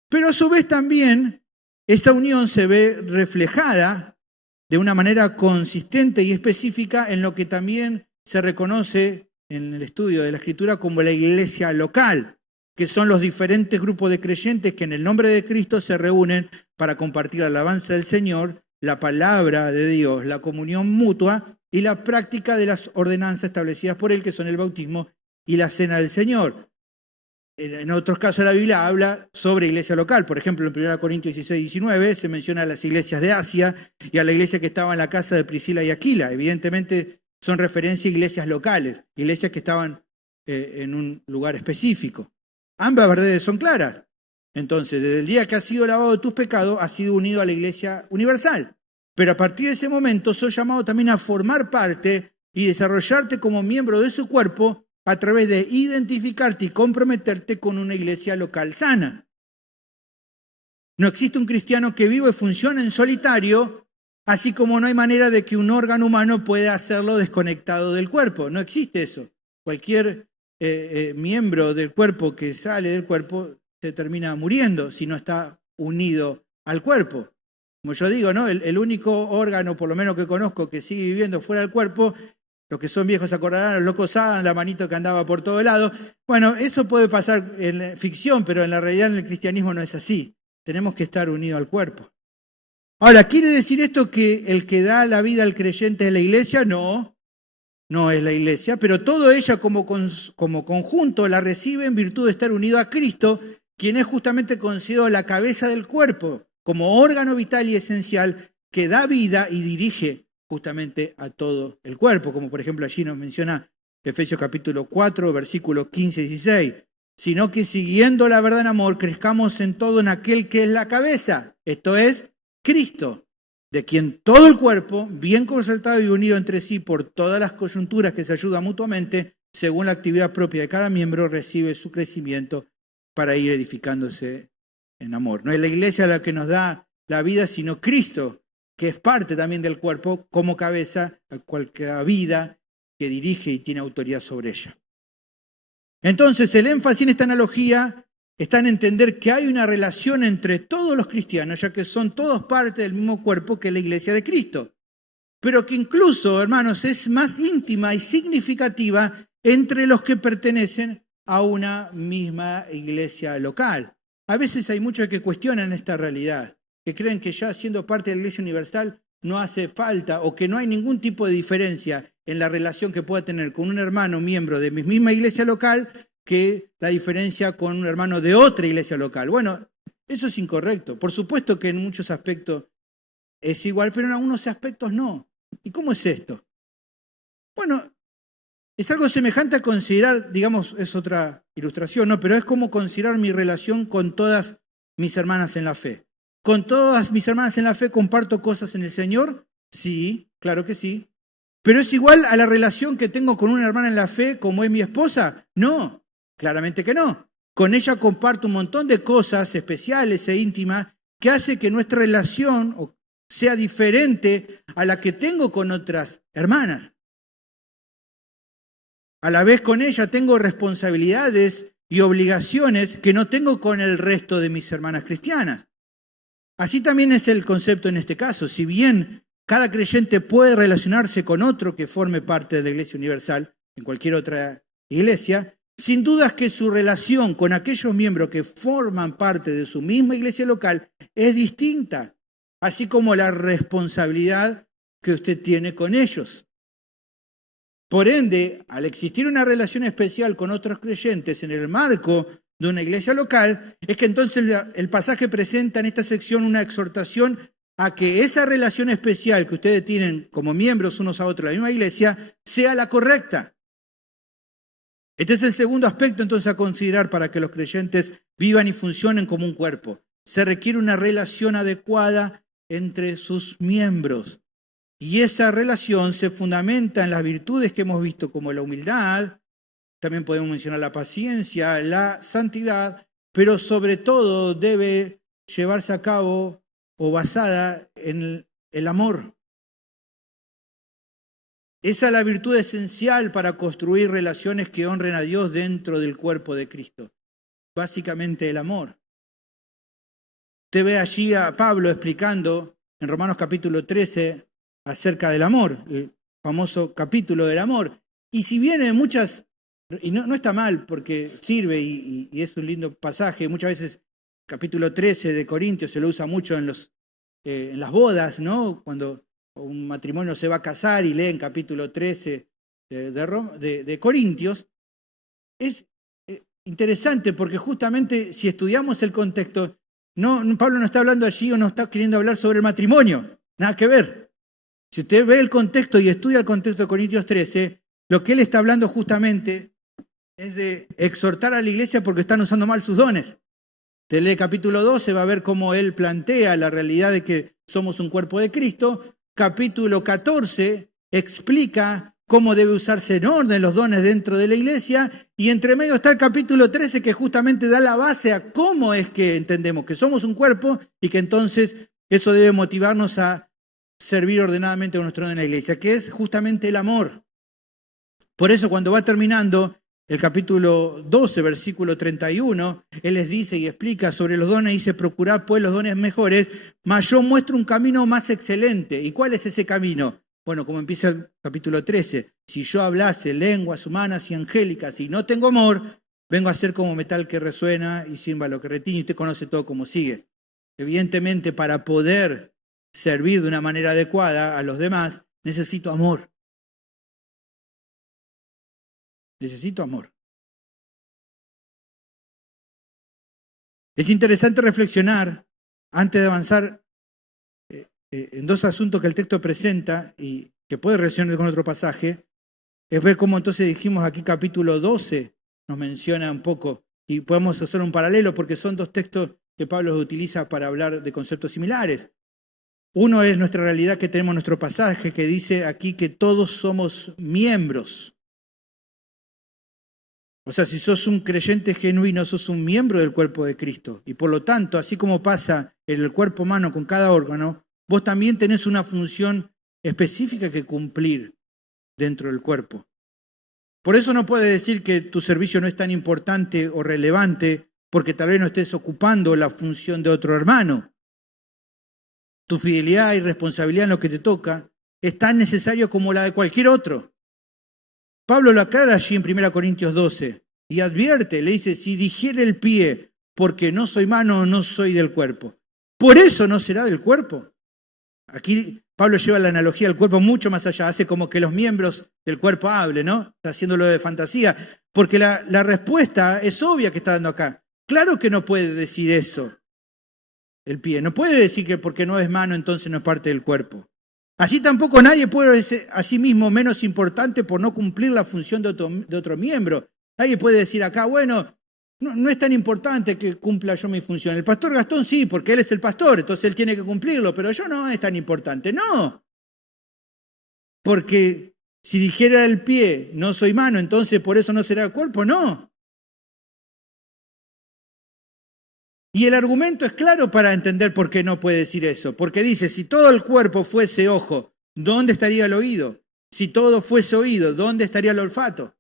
Pero a su vez también esta unión se ve reflejada de una manera consistente y específica en lo que también se reconoce en el estudio de la Escritura como la iglesia local, que son los diferentes grupos de creyentes que en el nombre de Cristo se reúnen para compartir la alabanza del Señor, la palabra de Dios, la comunión mutua y la práctica de las ordenanzas establecidas por Él, que son el bautismo y la cena del Señor. En otros casos la Biblia habla sobre iglesia local. Por ejemplo, en 1 Corintios 16, 19 se menciona a las iglesias de Asia y a la iglesia que estaba en la casa de Priscila y Aquila. Evidentemente son referencia a iglesias locales, iglesias que estaban en un lugar específico. Ambas verdades son claras. Entonces, desde el día que has sido lavado de tus pecados, has sido unido a la iglesia universal. Pero a partir de ese momento, sos llamado también a formar parte y desarrollarte como miembro de su cuerpo a través de identificarte y comprometerte con una iglesia local sana. No existe un cristiano que viva y funcione en solitario, así como no hay manera de que un órgano humano pueda hacerlo desconectado del cuerpo. No existe eso. Cualquier miembro del cuerpo que sale del cuerpo se termina muriendo si no está unido al cuerpo. Como yo digo, ¿no? El único órgano, por lo menos que conozco, que sigue viviendo fuera del cuerpo, los que son viejos se acordarán, los locos Adán, la manito que andaba por todo lado. Bueno, eso puede pasar en ficción, pero en la realidad en el cristianismo no es así. Tenemos que estar unidos al cuerpo. Ahora, ¿quiere decir esto que el que da la vida al creyente es la iglesia? No, no es la iglesia, pero toda ella como conjunto la recibe en virtud de estar unido a Cristo, quien es justamente considerado la cabeza del cuerpo, como órgano vital y esencial que da vida y dirige justamente a todo el cuerpo, como por ejemplo allí nos menciona Efesios capítulo 4, versículos 15 y 16, sino que siguiendo la verdad en amor, crezcamos en todo en aquel que es la cabeza, esto es Cristo, de quien todo el cuerpo, bien concertado y unido entre sí por todas las coyunturas que se ayudan mutuamente, según la actividad propia de cada miembro, recibe su crecimiento para ir edificándose en amor. No es la iglesia la que nos da la vida, sino Cristo, que es parte también del cuerpo, como cabeza, a cualquier vida que dirige y tiene autoridad sobre ella. Entonces, el énfasis en esta analogía está en entender que hay una relación entre todos los cristianos, ya que son todos parte del mismo cuerpo que la iglesia de Cristo, pero que incluso, hermanos, es más íntima y significativa entre los que pertenecen a una misma iglesia local. A veces hay muchos que cuestionan esta realidad, que creen que ya siendo parte de la iglesia universal no hace falta o que no hay ningún tipo de diferencia en la relación que pueda tener con un hermano miembro de mi misma iglesia local que la diferencia con un hermano de otra iglesia local. Bueno, eso es incorrecto. Por supuesto que en muchos aspectos es igual, pero en algunos aspectos no. ¿Y cómo es esto? Bueno, es algo semejante a considerar, digamos, es otra ilustración, ¿no? Pero es como considerar mi relación con todas mis hermanas en la fe. ¿Con todas mis hermanas en la fe comparto cosas en el Señor? Sí, claro que sí. ¿Pero es igual a la relación que tengo con una hermana en la fe como es mi esposa? No, claramente que no. Con ella comparto un montón de cosas especiales e íntimas que hace que nuestra relación sea diferente a la que tengo con otras hermanas. A la vez con ella tengo responsabilidades y obligaciones que no tengo con el resto de mis hermanas cristianas. Así también es el concepto en este caso. Si bien cada creyente puede relacionarse con otro que forme parte de la Iglesia Universal, en cualquier otra iglesia, sin duda es que su relación con aquellos miembros que forman parte de su misma iglesia local es distinta, así como la responsabilidad que usted tiene con ellos. Por ende, al existir una relación especial con otros creyentes en el marco de una iglesia local, es que entonces el pasaje presenta en esta sección una exhortación a que esa relación especial que ustedes tienen como miembros unos a otros de la misma iglesia sea la correcta. Este es el segundo aspecto entonces a considerar para que los creyentes vivan y funcionen como un cuerpo. Se requiere una relación adecuada entre sus miembros. Y esa relación se fundamenta en las virtudes que hemos visto como la humildad, también podemos mencionar la paciencia, la santidad, pero sobre todo debe llevarse a cabo o basada en el amor. Esa es la virtud esencial para construir relaciones que honren a Dios dentro del cuerpo de Cristo. Básicamente el amor. Usted ve allí a Pablo explicando en Romanos capítulo 13 acerca del amor, el famoso capítulo del amor. Y si bien en muchas, y no está mal porque sirve y es un lindo pasaje, muchas veces capítulo 13 de Corintios se lo usa mucho en las bodas, ¿no? Cuando un matrimonio se va a casar y lee en capítulo 13 de Corintios, es interesante porque justamente si estudiamos el contexto, Pablo no está hablando allí o no está queriendo hablar sobre el matrimonio, nada que ver. Si usted ve el contexto y estudia el contexto de Corintios 13, lo que él está hablando justamente es de exhortar a la iglesia porque están usando mal sus dones. Usted lee capítulo 12, va a ver cómo él plantea la realidad de que somos un cuerpo de Cristo. Capítulo 14 explica cómo debe usarse en orden los dones dentro de la iglesia. Y entre medio está el capítulo 13 que justamente da la base a cómo es que entendemos que somos un cuerpo y que entonces eso debe motivarnos a servir ordenadamente con nuestro don en la iglesia, que es justamente el amor. Por eso cuando va terminando el capítulo 12, versículo 31, él les dice y explica sobre los dones, dice, procurad pues los dones mejores, mas yo muestro un camino más excelente. ¿Y cuál es ese camino? Bueno, como empieza el capítulo 13, si yo hablase lenguas humanas y angélicas y no tengo amor, vengo a ser como metal que resuena y címbalo que retiñe, y usted conoce todo como sigue. Evidentemente, para poder servir de una manera adecuada a los demás, necesito amor. Necesito amor. Es interesante reflexionar, antes de avanzar, en dos asuntos que el texto presenta y que puede relacionar con otro pasaje, es ver cómo entonces dijimos aquí capítulo 12 nos menciona un poco, y podemos hacer un paralelo porque son dos textos que Pablo utiliza para hablar de conceptos similares. Uno es nuestra realidad que tenemos en nuestro pasaje, que dice aquí que todos somos miembros. O sea, si sos un creyente genuino, sos un miembro del cuerpo de Cristo. Y por lo tanto, así como pasa en el cuerpo humano con cada órgano, vos también tenés una función específica que cumplir dentro del cuerpo. Por eso no puedes decir que tu servicio no es tan importante o relevante porque tal vez no estés ocupando la función de otro hermano. Tu fidelidad y responsabilidad en lo que te toca es tan necesario como la de cualquier otro. Pablo lo aclara allí en 1 Corintios 12 y advierte, le dice, si dijere el pie, porque no soy mano, no soy del cuerpo, por eso no será del cuerpo. Aquí Pablo lleva la analogía del cuerpo mucho más allá, hace como que los miembros del cuerpo hablen, ¿no? Está haciéndolo de fantasía, porque la respuesta es obvia que está dando acá. Claro que no puede decir eso el pie, no puede decir que porque no es mano entonces no es parte del cuerpo. Así tampoco nadie puede ser a sí mismo menos importante por no cumplir la función de otro miembro. Nadie puede decir acá, bueno, no es tan importante que cumpla yo mi función. El pastor Gastón sí, porque él es el pastor, entonces él tiene que cumplirlo, pero yo no es tan importante. No, porque si dijera el pie, no soy mano, entonces por eso no será el cuerpo, no. Y el argumento es claro para entender por qué no puede decir eso. Porque dice, si todo el cuerpo fuese ojo, ¿dónde estaría el oído? Si todo fuese oído, ¿dónde estaría el olfato?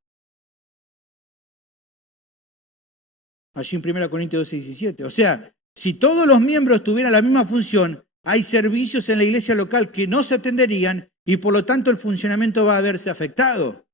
Allí en 1 Corintios 12:17. O sea, si todos los miembros tuvieran la misma función, hay servicios en la iglesia local que no se atenderían y por lo tanto el funcionamiento va a verse afectado.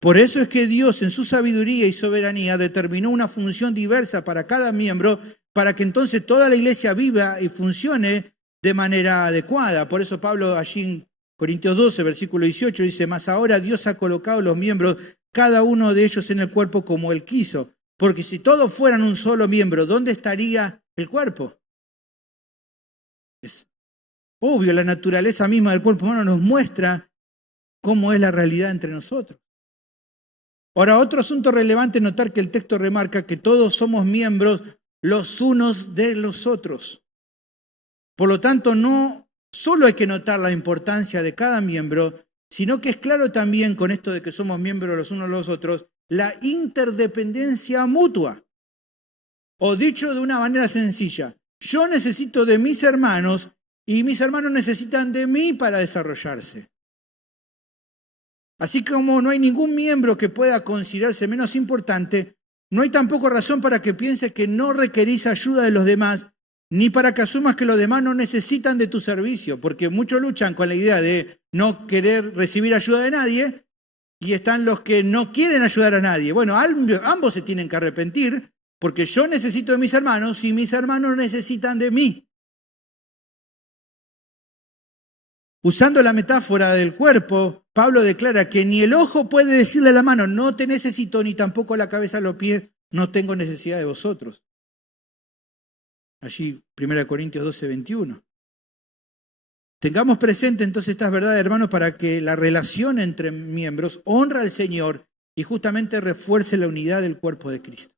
Por eso es que Dios en su sabiduría y soberanía determinó una función diversa para cada miembro para que entonces toda la iglesia viva y funcione de manera adecuada. Por eso Pablo allí en Corintios 12, versículo 18 dice, mas ahora Dios ha colocado los miembros, cada uno de ellos en el cuerpo como Él quiso. Porque si todos fueran un solo miembro, ¿dónde estaría el cuerpo? Es obvio, la naturaleza misma del cuerpo humano nos muestra cómo es la realidad entre nosotros. Ahora, otro asunto relevante es notar que el texto remarca que todos somos miembros los unos de los otros. Por lo tanto, no solo hay que notar la importancia de cada miembro, sino que es claro también con esto de que somos miembros los unos de los otros, la interdependencia mutua. O dicho de una manera sencilla, yo necesito de mis hermanos y mis hermanos necesitan de mí para desarrollarse. Así como no hay ningún miembro que pueda considerarse menos importante, no hay tampoco razón para que pienses que no requerís ayuda de los demás, ni para que asumas que los demás no necesitan de tu servicio, porque muchos luchan con la idea de no querer recibir ayuda de nadie, y están los que no quieren ayudar a nadie. Bueno, ambos se tienen que arrepentir, porque yo necesito de mis hermanos y mis hermanos necesitan de mí. Usando la metáfora del cuerpo, Pablo declara que ni el ojo puede decirle a la mano, no te necesito, ni tampoco la cabeza a los pies, no tengo necesidad de vosotros. Allí, 1 Corintios 12, 21. Tengamos presente entonces estas verdades, hermanos, para que la relación entre miembros honra al Señor y justamente refuerce la unidad del cuerpo de Cristo.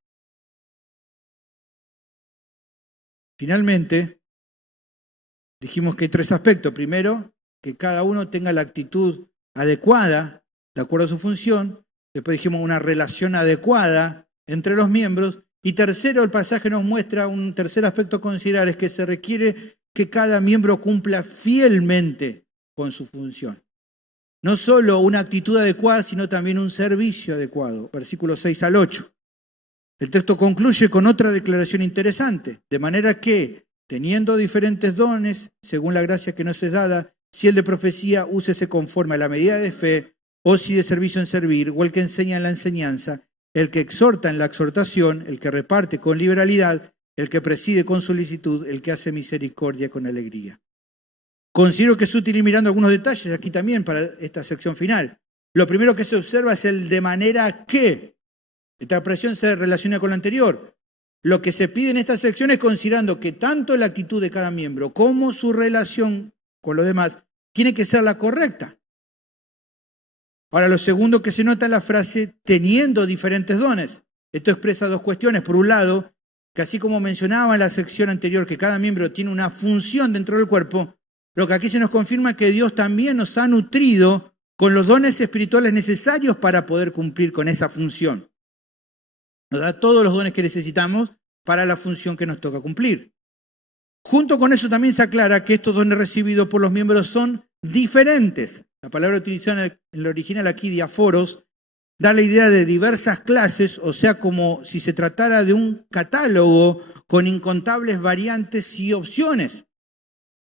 Finalmente, dijimos que hay tres aspectos. Primero, que cada uno tenga la actitud adecuada, de acuerdo a su función. Después dijimos una relación adecuada entre los miembros. Y tercero, el pasaje nos muestra un tercer aspecto a considerar, es que se requiere que cada miembro cumpla fielmente con su función. No solo una actitud adecuada, sino también un servicio adecuado. Versículos 6 al 8. El texto concluye con otra declaración interesante, de manera que, teniendo diferentes dones, según la gracia que nos es dada, si el de profecía, úsese conforme a la medida de fe, o si de servicio en servir, o el que enseña en la enseñanza, el que exhorta en la exhortación, el que reparte con liberalidad, el que preside con solicitud, el que hace misericordia con alegría. Considero que es útil ir mirando algunos detalles aquí también para esta sección final. Lo primero que se observa es el de manera que. Esta expresión se relaciona con la anterior. Lo que se pide en esta sección es considerando que tanto la actitud de cada miembro como su relación con los demás tiene que ser la correcta. Ahora, lo segundo que se nota en la frase, teniendo diferentes dones. Esto expresa dos cuestiones. Por un lado, que así como mencionaba en la sección anterior que cada miembro tiene una función dentro del cuerpo, lo que aquí se nos confirma es que Dios también nos ha nutrido con los dones espirituales necesarios para poder cumplir con esa función. Nos da todos los dones que necesitamos para la función que nos toca cumplir. Junto con eso también se aclara que estos dones recibidos por los miembros son diferentes. La palabra utilizada en el original aquí, diaforos, da la idea de diversas clases, o sea, como si se tratara de un catálogo con incontables variantes y opciones.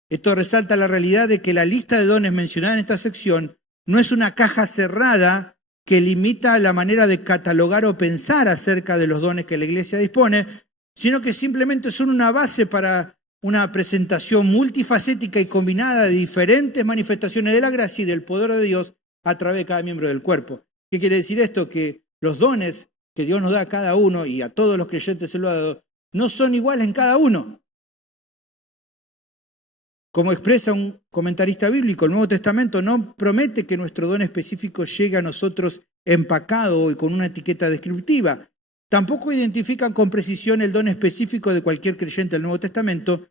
Esto resalta la realidad de que la lista de dones mencionada en esta sección no es una caja cerrada que limita la manera de catalogar o pensar acerca de los dones que la Iglesia dispone, sino que simplemente son una base para una presentación multifacética y combinada de diferentes manifestaciones de la gracia y del poder de Dios a través de cada miembro del cuerpo. ¿Qué quiere decir esto? Que los dones que Dios nos da a cada uno y a todos los creyentes se lo ha dado, no son iguales en cada uno. Como expresa un comentarista bíblico, el Nuevo Testamento no promete que nuestro don específico llegue a nosotros empacado y con una etiqueta descriptiva. Tampoco identifican con precisión el don específico de cualquier creyente del Nuevo Testamento,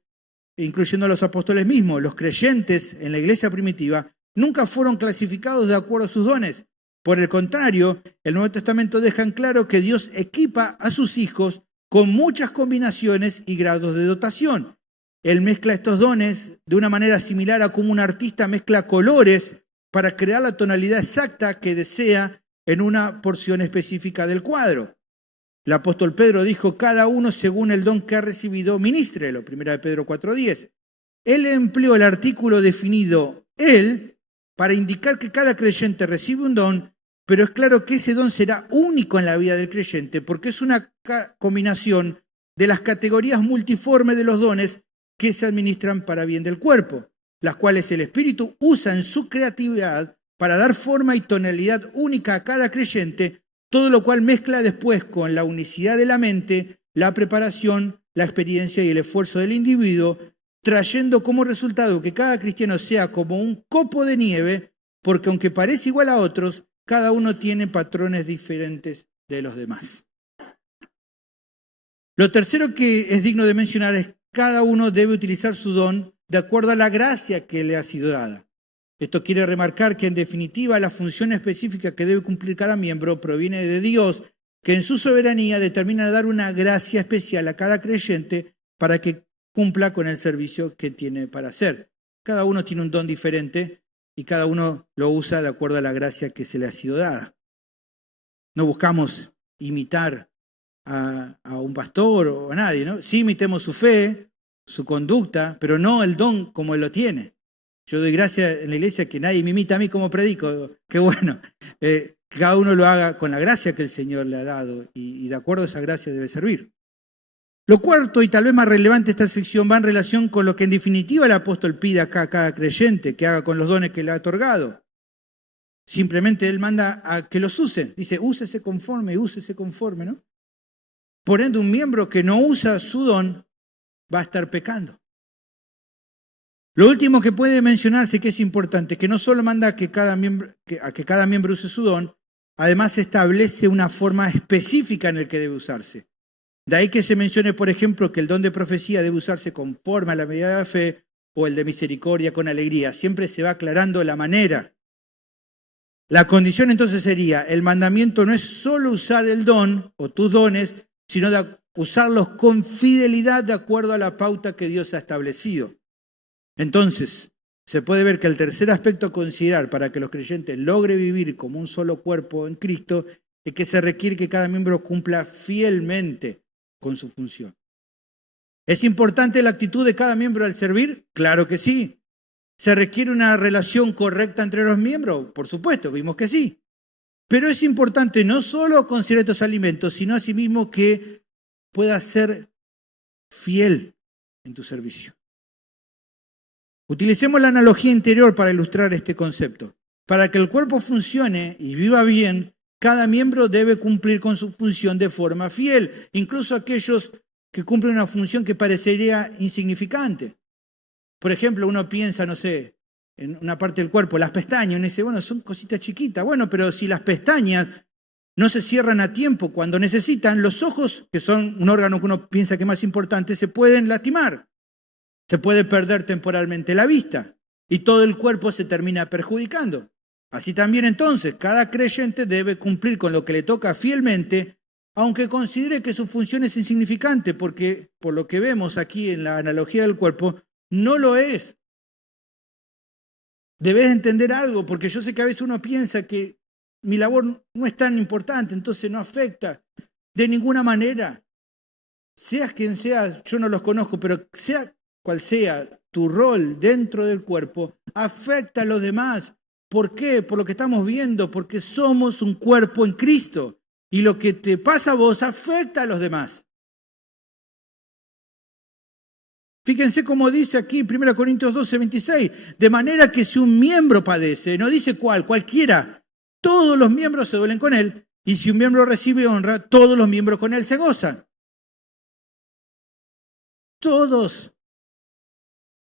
incluyendo a los apóstoles mismos. Los creyentes en la iglesia primitiva nunca fueron clasificados de acuerdo a sus dones. Por el contrario, el Nuevo Testamento deja en claro que Dios equipa a sus hijos con muchas combinaciones y grados de dotación. Él mezcla estos dones de una manera similar a como un artista mezcla colores para crear la tonalidad exacta que desea en una porción específica del cuadro. El apóstol Pedro dijo, cada uno según el don que ha recibido, ministrelo, 1 Pedro 4:10. Él empleó el artículo definido él para indicar que cada creyente recibe un don, pero es claro que ese don será único en la vida del creyente porque es una combinación de las categorías multiformes de los dones que se administran para bien del cuerpo, las cuales el Espíritu usa en su creatividad para dar forma y tonalidad única a cada creyente, todo lo cual mezcla después con la unicidad de la mente, la preparación, la experiencia y el esfuerzo del individuo, trayendo como resultado que cada cristiano sea como un copo de nieve, porque aunque parece igual a otros, cada uno tiene patrones diferentes de los demás. Lo tercero que es digno de mencionar es cada uno debe utilizar su don de acuerdo a la gracia que le ha sido dada. Esto quiere remarcar que en definitiva la función específica que debe cumplir cada miembro proviene de Dios, que en su soberanía determina dar una gracia especial a cada creyente para que cumpla con el servicio que tiene para hacer. Cada uno tiene un don diferente y cada uno lo usa de acuerdo a la gracia que se le ha sido dada. No buscamos imitar a un pastor o a nadie, ¿no? Sí imitemos su fe, su conducta, pero no el don como él lo tiene. Yo doy gracias en la iglesia que nadie me imita a mí como predico. Qué bueno. Que cada uno lo haga con la gracia que el Señor le ha dado y de acuerdo a esa gracia debe servir. Lo cuarto y tal vez más relevante de esta sección va en relación con lo que en definitiva el apóstol pide acá a cada creyente que haga con los dones que le ha otorgado. Simplemente él manda a que los usen. Dice, úsese conforme, ¿no? Por ende, un miembro que no usa su don va a estar pecando. Lo último que puede mencionarse que es importante, que no solo manda a que cada miembro use su don, además establece una forma específica en el que debe usarse. De ahí que se mencione, por ejemplo, que el don de profecía debe usarse conforme a la medida de la fe o el de misericordia con alegría. Siempre se va aclarando la manera. La condición entonces sería, el mandamiento no es solo usar el don o tus dones, sino de usarlos con fidelidad de acuerdo a la pauta que Dios ha establecido. Entonces, se puede ver que el tercer aspecto a considerar para que los creyentes logren vivir como un solo cuerpo en Cristo es que se requiere que cada miembro cumpla fielmente con su función. ¿Es importante la actitud de cada miembro al servir? Claro que sí. ¿Se requiere una relación correcta entre los miembros? Por supuesto, vimos que sí. Pero es importante no solo considerar estos alimentos, sino asimismo que puedas ser fiel en tu servicio. Utilicemos la analogía interior para ilustrar este concepto. Para que el cuerpo funcione y viva bien, cada miembro debe cumplir con su función de forma fiel, incluso aquellos que cumplen una función que parecería insignificante. Por ejemplo, uno piensa, no sé, en una parte del cuerpo, las pestañas, uno dice, bueno, son cositas chiquitas. Bueno, pero si las pestañas no se cierran a tiempo cuando necesitan, los ojos, que son un órgano que uno piensa que es más importante, se pueden lastimar. Se puede perder temporalmente la vista y todo el cuerpo se termina perjudicando. Así también entonces, cada creyente debe cumplir con lo que le toca fielmente, aunque considere que su función es insignificante, porque por lo que vemos aquí en la analogía del cuerpo, no lo es. Debes entender algo, porque yo sé que a veces uno piensa que mi labor no es tan importante, entonces no afecta de ninguna manera. Seas quien sea, yo no los conozco, pero sea cual sea tu rol dentro del cuerpo, afecta a los demás. ¿Por qué? Por lo que estamos viendo, porque somos un cuerpo en Cristo. Y lo que te pasa a vos afecta a los demás. Fíjense cómo dice aquí 1 Corintios 12, 26. De manera que si un miembro padece, no dice cuál, cualquiera, todos los miembros se duelen con él. Y si un miembro recibe honra, todos los miembros con él se gozan. Todos.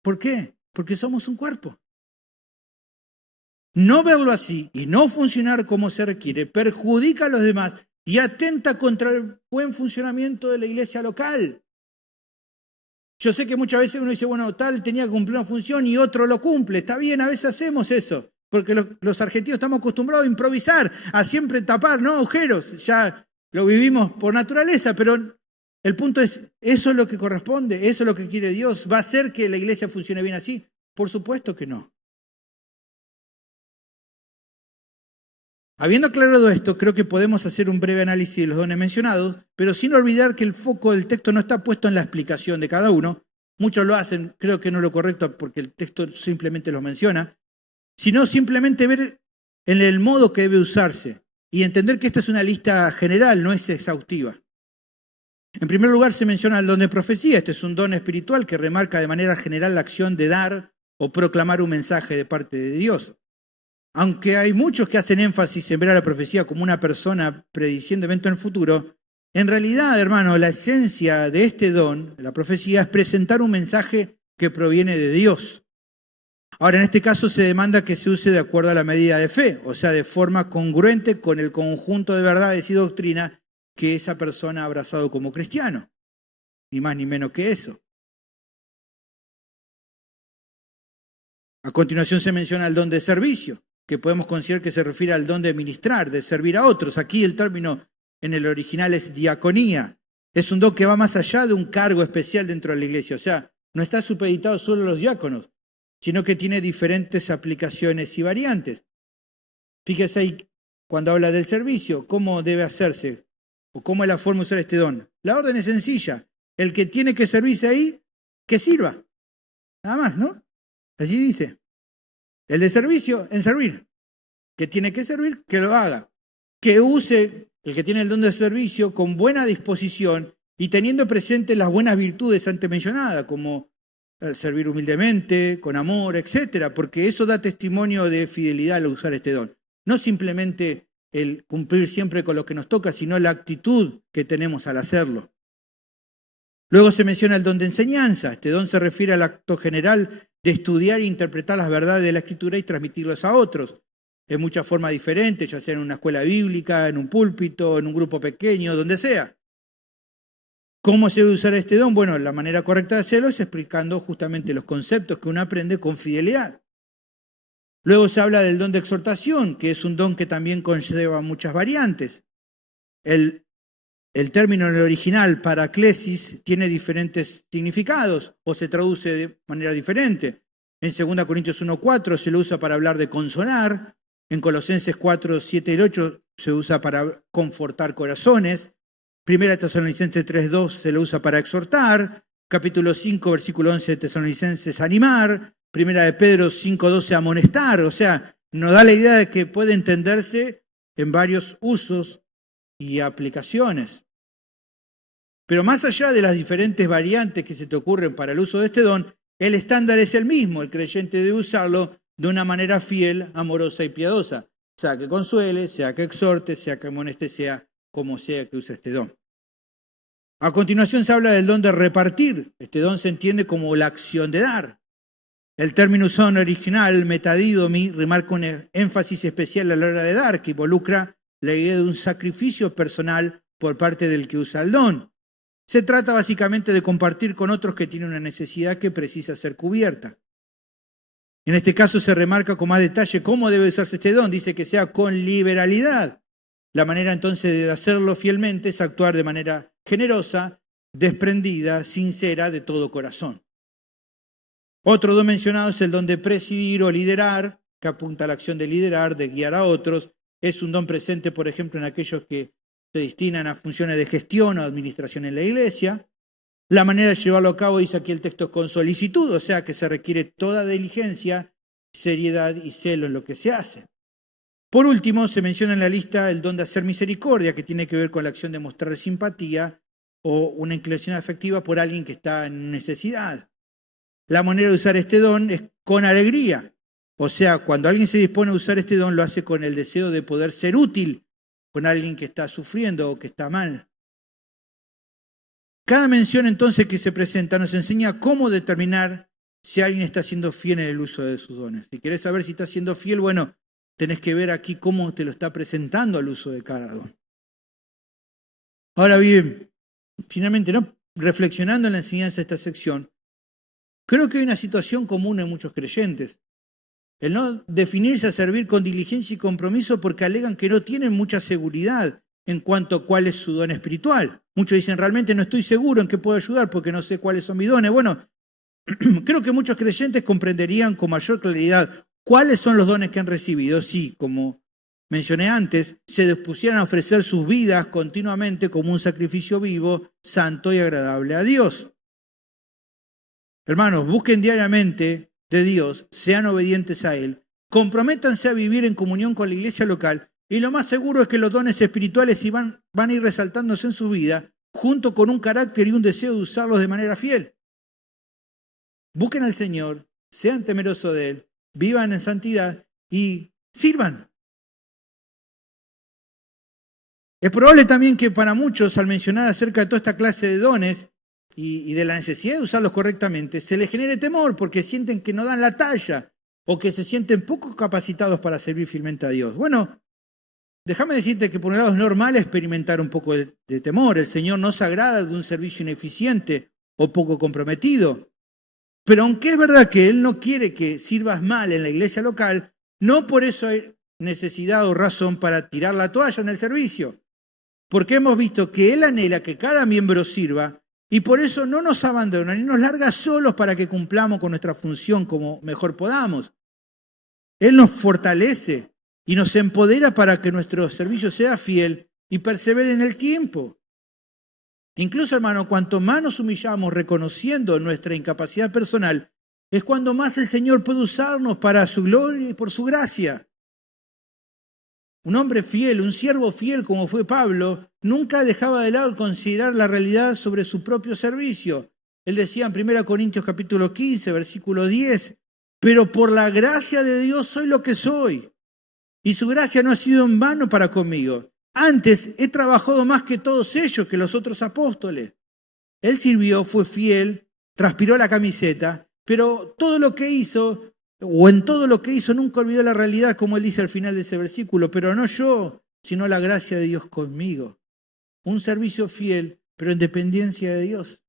¿Por qué? Porque somos un cuerpo. No verlo así y no funcionar como se requiere perjudica a los demás y atenta contra el buen funcionamiento de la iglesia local. Yo sé que muchas veces uno dice, bueno, tal tenía que cumplir una función y otro lo cumple. Está bien, a veces hacemos eso, porque los argentinos estamos acostumbrados a improvisar, a siempre tapar, ¿no? Agujeros. Ya lo vivimos por naturaleza, pero el punto es, ¿eso es lo que corresponde? ¿Eso es lo que quiere Dios? ¿Va a hacer que la iglesia funcione bien así? Por supuesto que no. Habiendo aclarado esto, creo que podemos hacer un breve análisis de los dones mencionados, pero sin olvidar que el foco del texto no está puesto en la explicación de cada uno. Muchos lo hacen, creo que no es lo correcto porque el texto simplemente los menciona, sino simplemente ver en el modo que debe usarse y entender que esta es una lista general, no es exhaustiva. En primer lugar se menciona el don de profecía. Este es un don espiritual que remarca de manera general la acción de dar o proclamar un mensaje de parte de Dios. Aunque hay muchos que hacen énfasis en ver a la profecía como una persona prediciendo eventos en el futuro, en realidad, hermano, la esencia de este don, la profecía, es presentar un mensaje que proviene de Dios. Ahora, en este caso se demanda que se use de acuerdo a la medida de fe, o sea, de forma congruente con el conjunto de verdades y doctrina que esa persona ha abrazado como cristiano. Ni más ni menos que eso. A continuación se menciona el don de servicio, que podemos considerar que se refiere al don de ministrar, de servir a otros. Aquí el término en el original es diaconía. Es un don que va más allá de un cargo especial dentro de la iglesia. O sea, no está supeditado solo a los diáconos, sino que tiene diferentes aplicaciones y variantes. Fíjese ahí, cuando habla del servicio, ¿cómo debe hacerse? ¿O cómo es la forma de usar este don? La orden es sencilla. El que tiene que servirse ahí, que sirva. Nada más, ¿no? Así dice. El de servicio, en servir. Que tiene que servir, que lo haga. Que use el que tiene el don de servicio con buena disposición y teniendo presente las buenas virtudes antes mencionadas, como servir humildemente, con amor, etcétera, porque eso da testimonio de fidelidad al usar este don. No simplemente el cumplir siempre con lo que nos toca, sino la actitud que tenemos al hacerlo. Luego se menciona el don de enseñanza. Este don se refiere al acto general de estudiar e interpretar las verdades de la Escritura y transmitirlas a otros. En muchas formas diferentes, ya sea en una escuela bíblica, en un púlpito, en un grupo pequeño, donde sea. ¿Cómo se debe usar este don? Bueno, la manera correcta de hacerlo es explicando justamente los conceptos que uno aprende con fidelidad. Luego se habla del don de exhortación, que es un don que también conlleva muchas variantes. El término en el original, paraclesis, tiene diferentes significados o se traduce de manera diferente. En 2 Corintios 1:4 se lo usa para hablar de consolar. En Colosenses 4:7 y 8 se usa para confortar corazones. 1 Tesalonicenses 3:2 se lo usa para exhortar. Capítulo 5, versículo 11 de Tesalonicenses, animar. 1 de Pedro 5:12, amonestar. O sea, nos da la idea de que puede entenderse en varios usos y aplicaciones. Pero más allá de las diferentes variantes que se te ocurren para el uso de este don, el estándar es el mismo. El creyente debe usarlo de una manera fiel, amorosa y piadosa. Sea que consuele, sea que exhorte, sea que amoneste, sea como sea que use este don. A continuación se habla del don de repartir. Este don se entiende como la acción de dar. El término usado en original, metadidomi, remarca un énfasis especial a la hora de dar, que involucra la idea de un sacrificio personal por parte del que usa el don. Se trata básicamente de compartir con otros que tienen una necesidad que precisa ser cubierta. En este caso se remarca con más detalle cómo debe usarse este don. Dice que sea con liberalidad. La manera entonces de hacerlo fielmente es actuar de manera generosa, desprendida, sincera, de todo corazón. Otro don mencionado es el don de presidir o liderar, que apunta a la acción de liderar, de guiar a otros. Es un don presente, por ejemplo, en aquellos que se destinan a funciones de gestión o administración en la iglesia. La manera de llevarlo a cabo, dice aquí el texto, con solicitud, o sea que se requiere toda diligencia, seriedad y celo en lo que se hace. Por último, se menciona en la lista el don de hacer misericordia, que tiene que ver con la acción de mostrar simpatía o una inclinación afectiva por alguien que está en necesidad. La manera de usar este don es con alegría, o sea, cuando alguien se dispone a usar este don, lo hace con el deseo de poder ser útil con alguien que está sufriendo o que está mal. Cada mención entonces que se presenta nos enseña cómo determinar si alguien está siendo fiel en el uso de sus dones. Si querés saber si está siendo fiel, bueno, tenés que ver aquí cómo te lo está presentando al uso de cada don. Ahora bien, finalmente, ¿no? Reflexionando en la enseñanza de esta sección, creo que hay una situación común en muchos creyentes. El no definirse a servir con diligencia y compromiso porque alegan que no tienen mucha seguridad en cuanto a cuál es su don espiritual. Muchos dicen, realmente no estoy seguro en qué puedo ayudar porque no sé cuáles son mis dones. Bueno, creo que muchos creyentes comprenderían con mayor claridad cuáles son los dones que han recibido si, como mencioné antes, se dispusieran a ofrecer sus vidas continuamente como un sacrificio vivo, santo y agradable a Dios. Hermanos, busquen diariamente de Dios, sean obedientes a Él, comprométanse a vivir en comunión con la iglesia local y lo más seguro es que los dones espirituales van a ir resaltándose en su vida junto con un carácter y un deseo de usarlos de manera fiel. Busquen al Señor, sean temerosos de Él, vivan en santidad y sirvan. Es probable también que para muchos, al mencionar acerca de toda esta clase de dones y de la necesidad de usarlos correctamente, se les genere temor porque sienten que no dan la talla o que se sienten poco capacitados para servir fielmente a Dios. Bueno, déjame decirte que por un lado es normal experimentar un poco de temor. El Señor no se agrada de un servicio ineficiente o poco comprometido. Pero aunque es verdad que Él no quiere que sirvas mal en la iglesia local, no por eso hay necesidad o razón para tirar la toalla en el servicio. Porque hemos visto que Él anhela que cada miembro sirva y por eso no nos abandona ni nos larga solos para que cumplamos con nuestra función como mejor podamos. Él nos fortalece y nos empodera para que nuestro servicio sea fiel y persevere en el tiempo. Incluso, hermano, cuanto más nos humillamos reconociendo nuestra incapacidad personal, es cuando más el Señor puede usarnos para su gloria y por su gracia. Un hombre fiel, un siervo fiel como fue Pablo, nunca dejaba de lado considerar la realidad sobre su propio servicio. Él decía en 1 Corintios capítulo 15, versículo 10, pero por la gracia de Dios soy lo que soy, y su gracia no ha sido en vano para conmigo. Antes he trabajado más que todos ellos, que los otros apóstoles. Él sirvió, fue fiel, transpiró la camiseta, pero todo lo que hizo, o en todo lo que hizo, nunca olvidó la realidad, como él dice al final de ese versículo, pero no yo, sino la gracia de Dios conmigo. Un servicio fiel, pero en dependencia de Dios.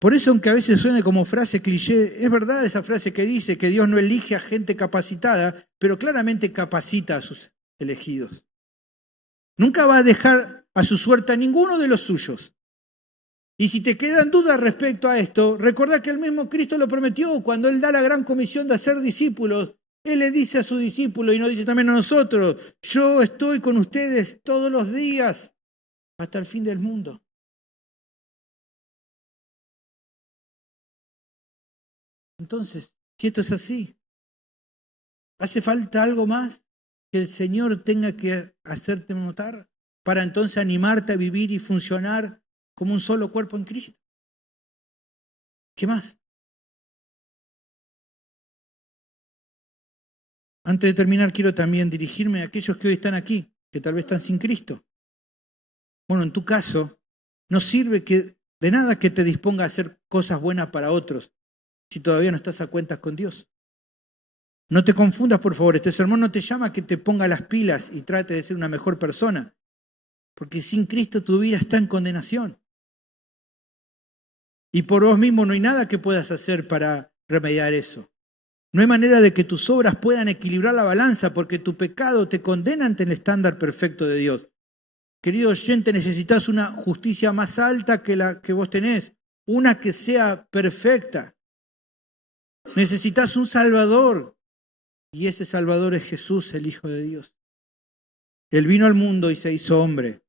Por eso, aunque a veces suene como frase cliché, es verdad esa frase que dice que Dios no elige a gente capacitada, pero claramente capacita a sus elegidos. Nunca va a dejar a su suerte a ninguno de los suyos. Y si te quedan dudas respecto a esto, recordá que el mismo Cristo lo prometió cuando Él da la gran comisión de hacer discípulos. Él le dice a sus discípulos y nos dice también a nosotros, yo estoy con ustedes todos los días hasta el fin del mundo. Entonces, si esto es así, ¿hace falta algo más que el Señor tenga que hacerte notar para entonces animarte a vivir y funcionar como un solo cuerpo en Cristo? ¿Qué más? Antes de terminar, quiero también dirigirme a aquellos que hoy están aquí, que tal vez están sin Cristo. Bueno, en tu caso, no sirve de nada que te disponga a hacer cosas buenas para otros si todavía no estás a cuentas con Dios. No te confundas, por favor. Este sermón no te llama a que te ponga las pilas y trate de ser una mejor persona, porque sin Cristo tu vida está en condenación. Y por vos mismo no hay nada que puedas hacer para remediar eso. No hay manera de que tus obras puedan equilibrar la balanza, porque tu pecado te condena ante el estándar perfecto de Dios. Querido oyente, necesitas una justicia más alta que la que vos tenés, una que sea perfecta. Necesitas un Salvador, y ese Salvador es Jesús, el Hijo de Dios. Él vino al mundo y se hizo hombre.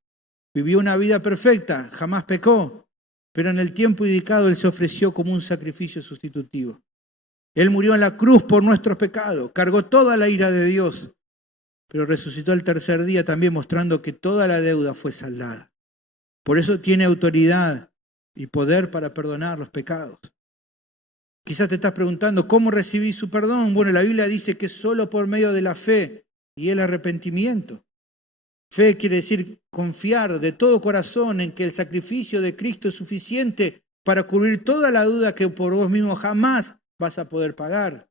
Vivió una vida perfecta, jamás pecó, pero en el tiempo indicado Él se ofreció como un sacrificio sustitutivo. Él murió en la cruz por nuestros pecados, cargó toda la ira de Dios, pero resucitó el tercer día también mostrando que toda la deuda fue saldada. Por eso tiene autoridad y poder para perdonar los pecados. Quizás te estás preguntando, ¿cómo recibí su perdón? Bueno, la Biblia dice que es solo por medio de la fe y el arrepentimiento. Fe quiere decir confiar de todo corazón en que el sacrificio de Cristo es suficiente para cubrir toda la duda que por vos mismo jamás vas a poder pagar.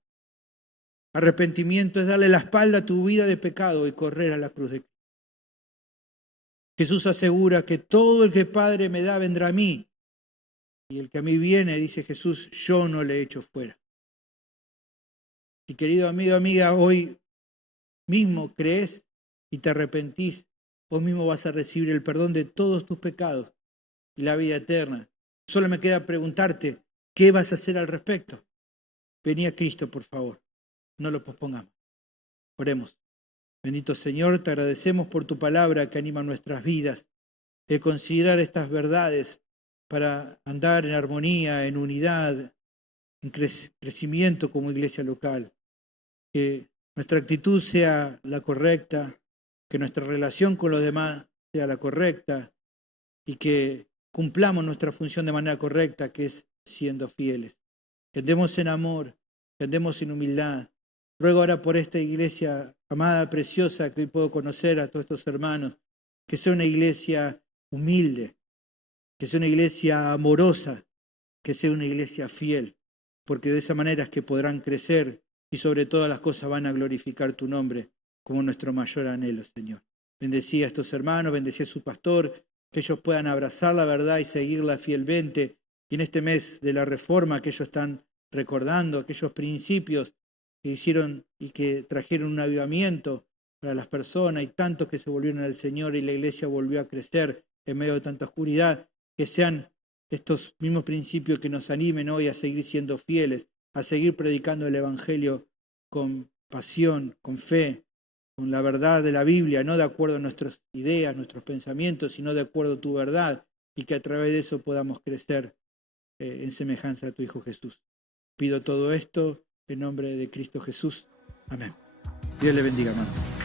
Arrepentimiento es darle la espalda a tu vida de pecado y correr a la cruz de Cristo. Jesús asegura que todo el que Padre me da vendrá a mí. Y el que a mí viene, dice Jesús, yo no le echo fuera. Y querido amigo, amiga, hoy mismo crees y te arrepentís, vos mismo vas a recibir el perdón de todos tus pecados y la vida eterna. Solo me queda preguntarte, ¿qué vas a hacer al respecto? Vení a Cristo, por favor. No lo pospongamos. Oremos. Bendito Señor, te agradecemos por tu palabra que anima nuestras vidas, el considerar estas verdades para andar en armonía, en unidad, en crecimiento como iglesia local. Que nuestra actitud sea la correcta, que nuestra relación con los demás sea la correcta y que cumplamos nuestra función de manera correcta, que es siendo fieles. Que andemos en amor, que andemos en humildad. Ruego ahora por esta iglesia amada, preciosa, que hoy puedo conocer a todos estos hermanos, que sea una iglesia humilde, que sea una iglesia amorosa, que sea una iglesia fiel, porque de esa manera es que podrán crecer y sobre todas las cosas van a glorificar tu nombre como nuestro mayor anhelo, Señor. Bendecí a estos hermanos, bendecí a su pastor, que ellos puedan abrazar la verdad y seguirla fielmente. Y en este mes de la Reforma que ellos están recordando, aquellos principios que hicieron y que trajeron un avivamiento para las personas y tantos que se volvieron al Señor y la iglesia volvió a crecer en medio de tanta oscuridad, que sean estos mismos principios que nos animen hoy a seguir siendo fieles, a seguir predicando el Evangelio con pasión, con fe, con la verdad de la Biblia, no de acuerdo a nuestras ideas, nuestros pensamientos, sino de acuerdo a tu verdad, y que a través de eso podamos crecer en semejanza a tu Hijo Jesús. Pido todo esto en nombre de Cristo Jesús. Amén. Dios le bendiga, hermanos.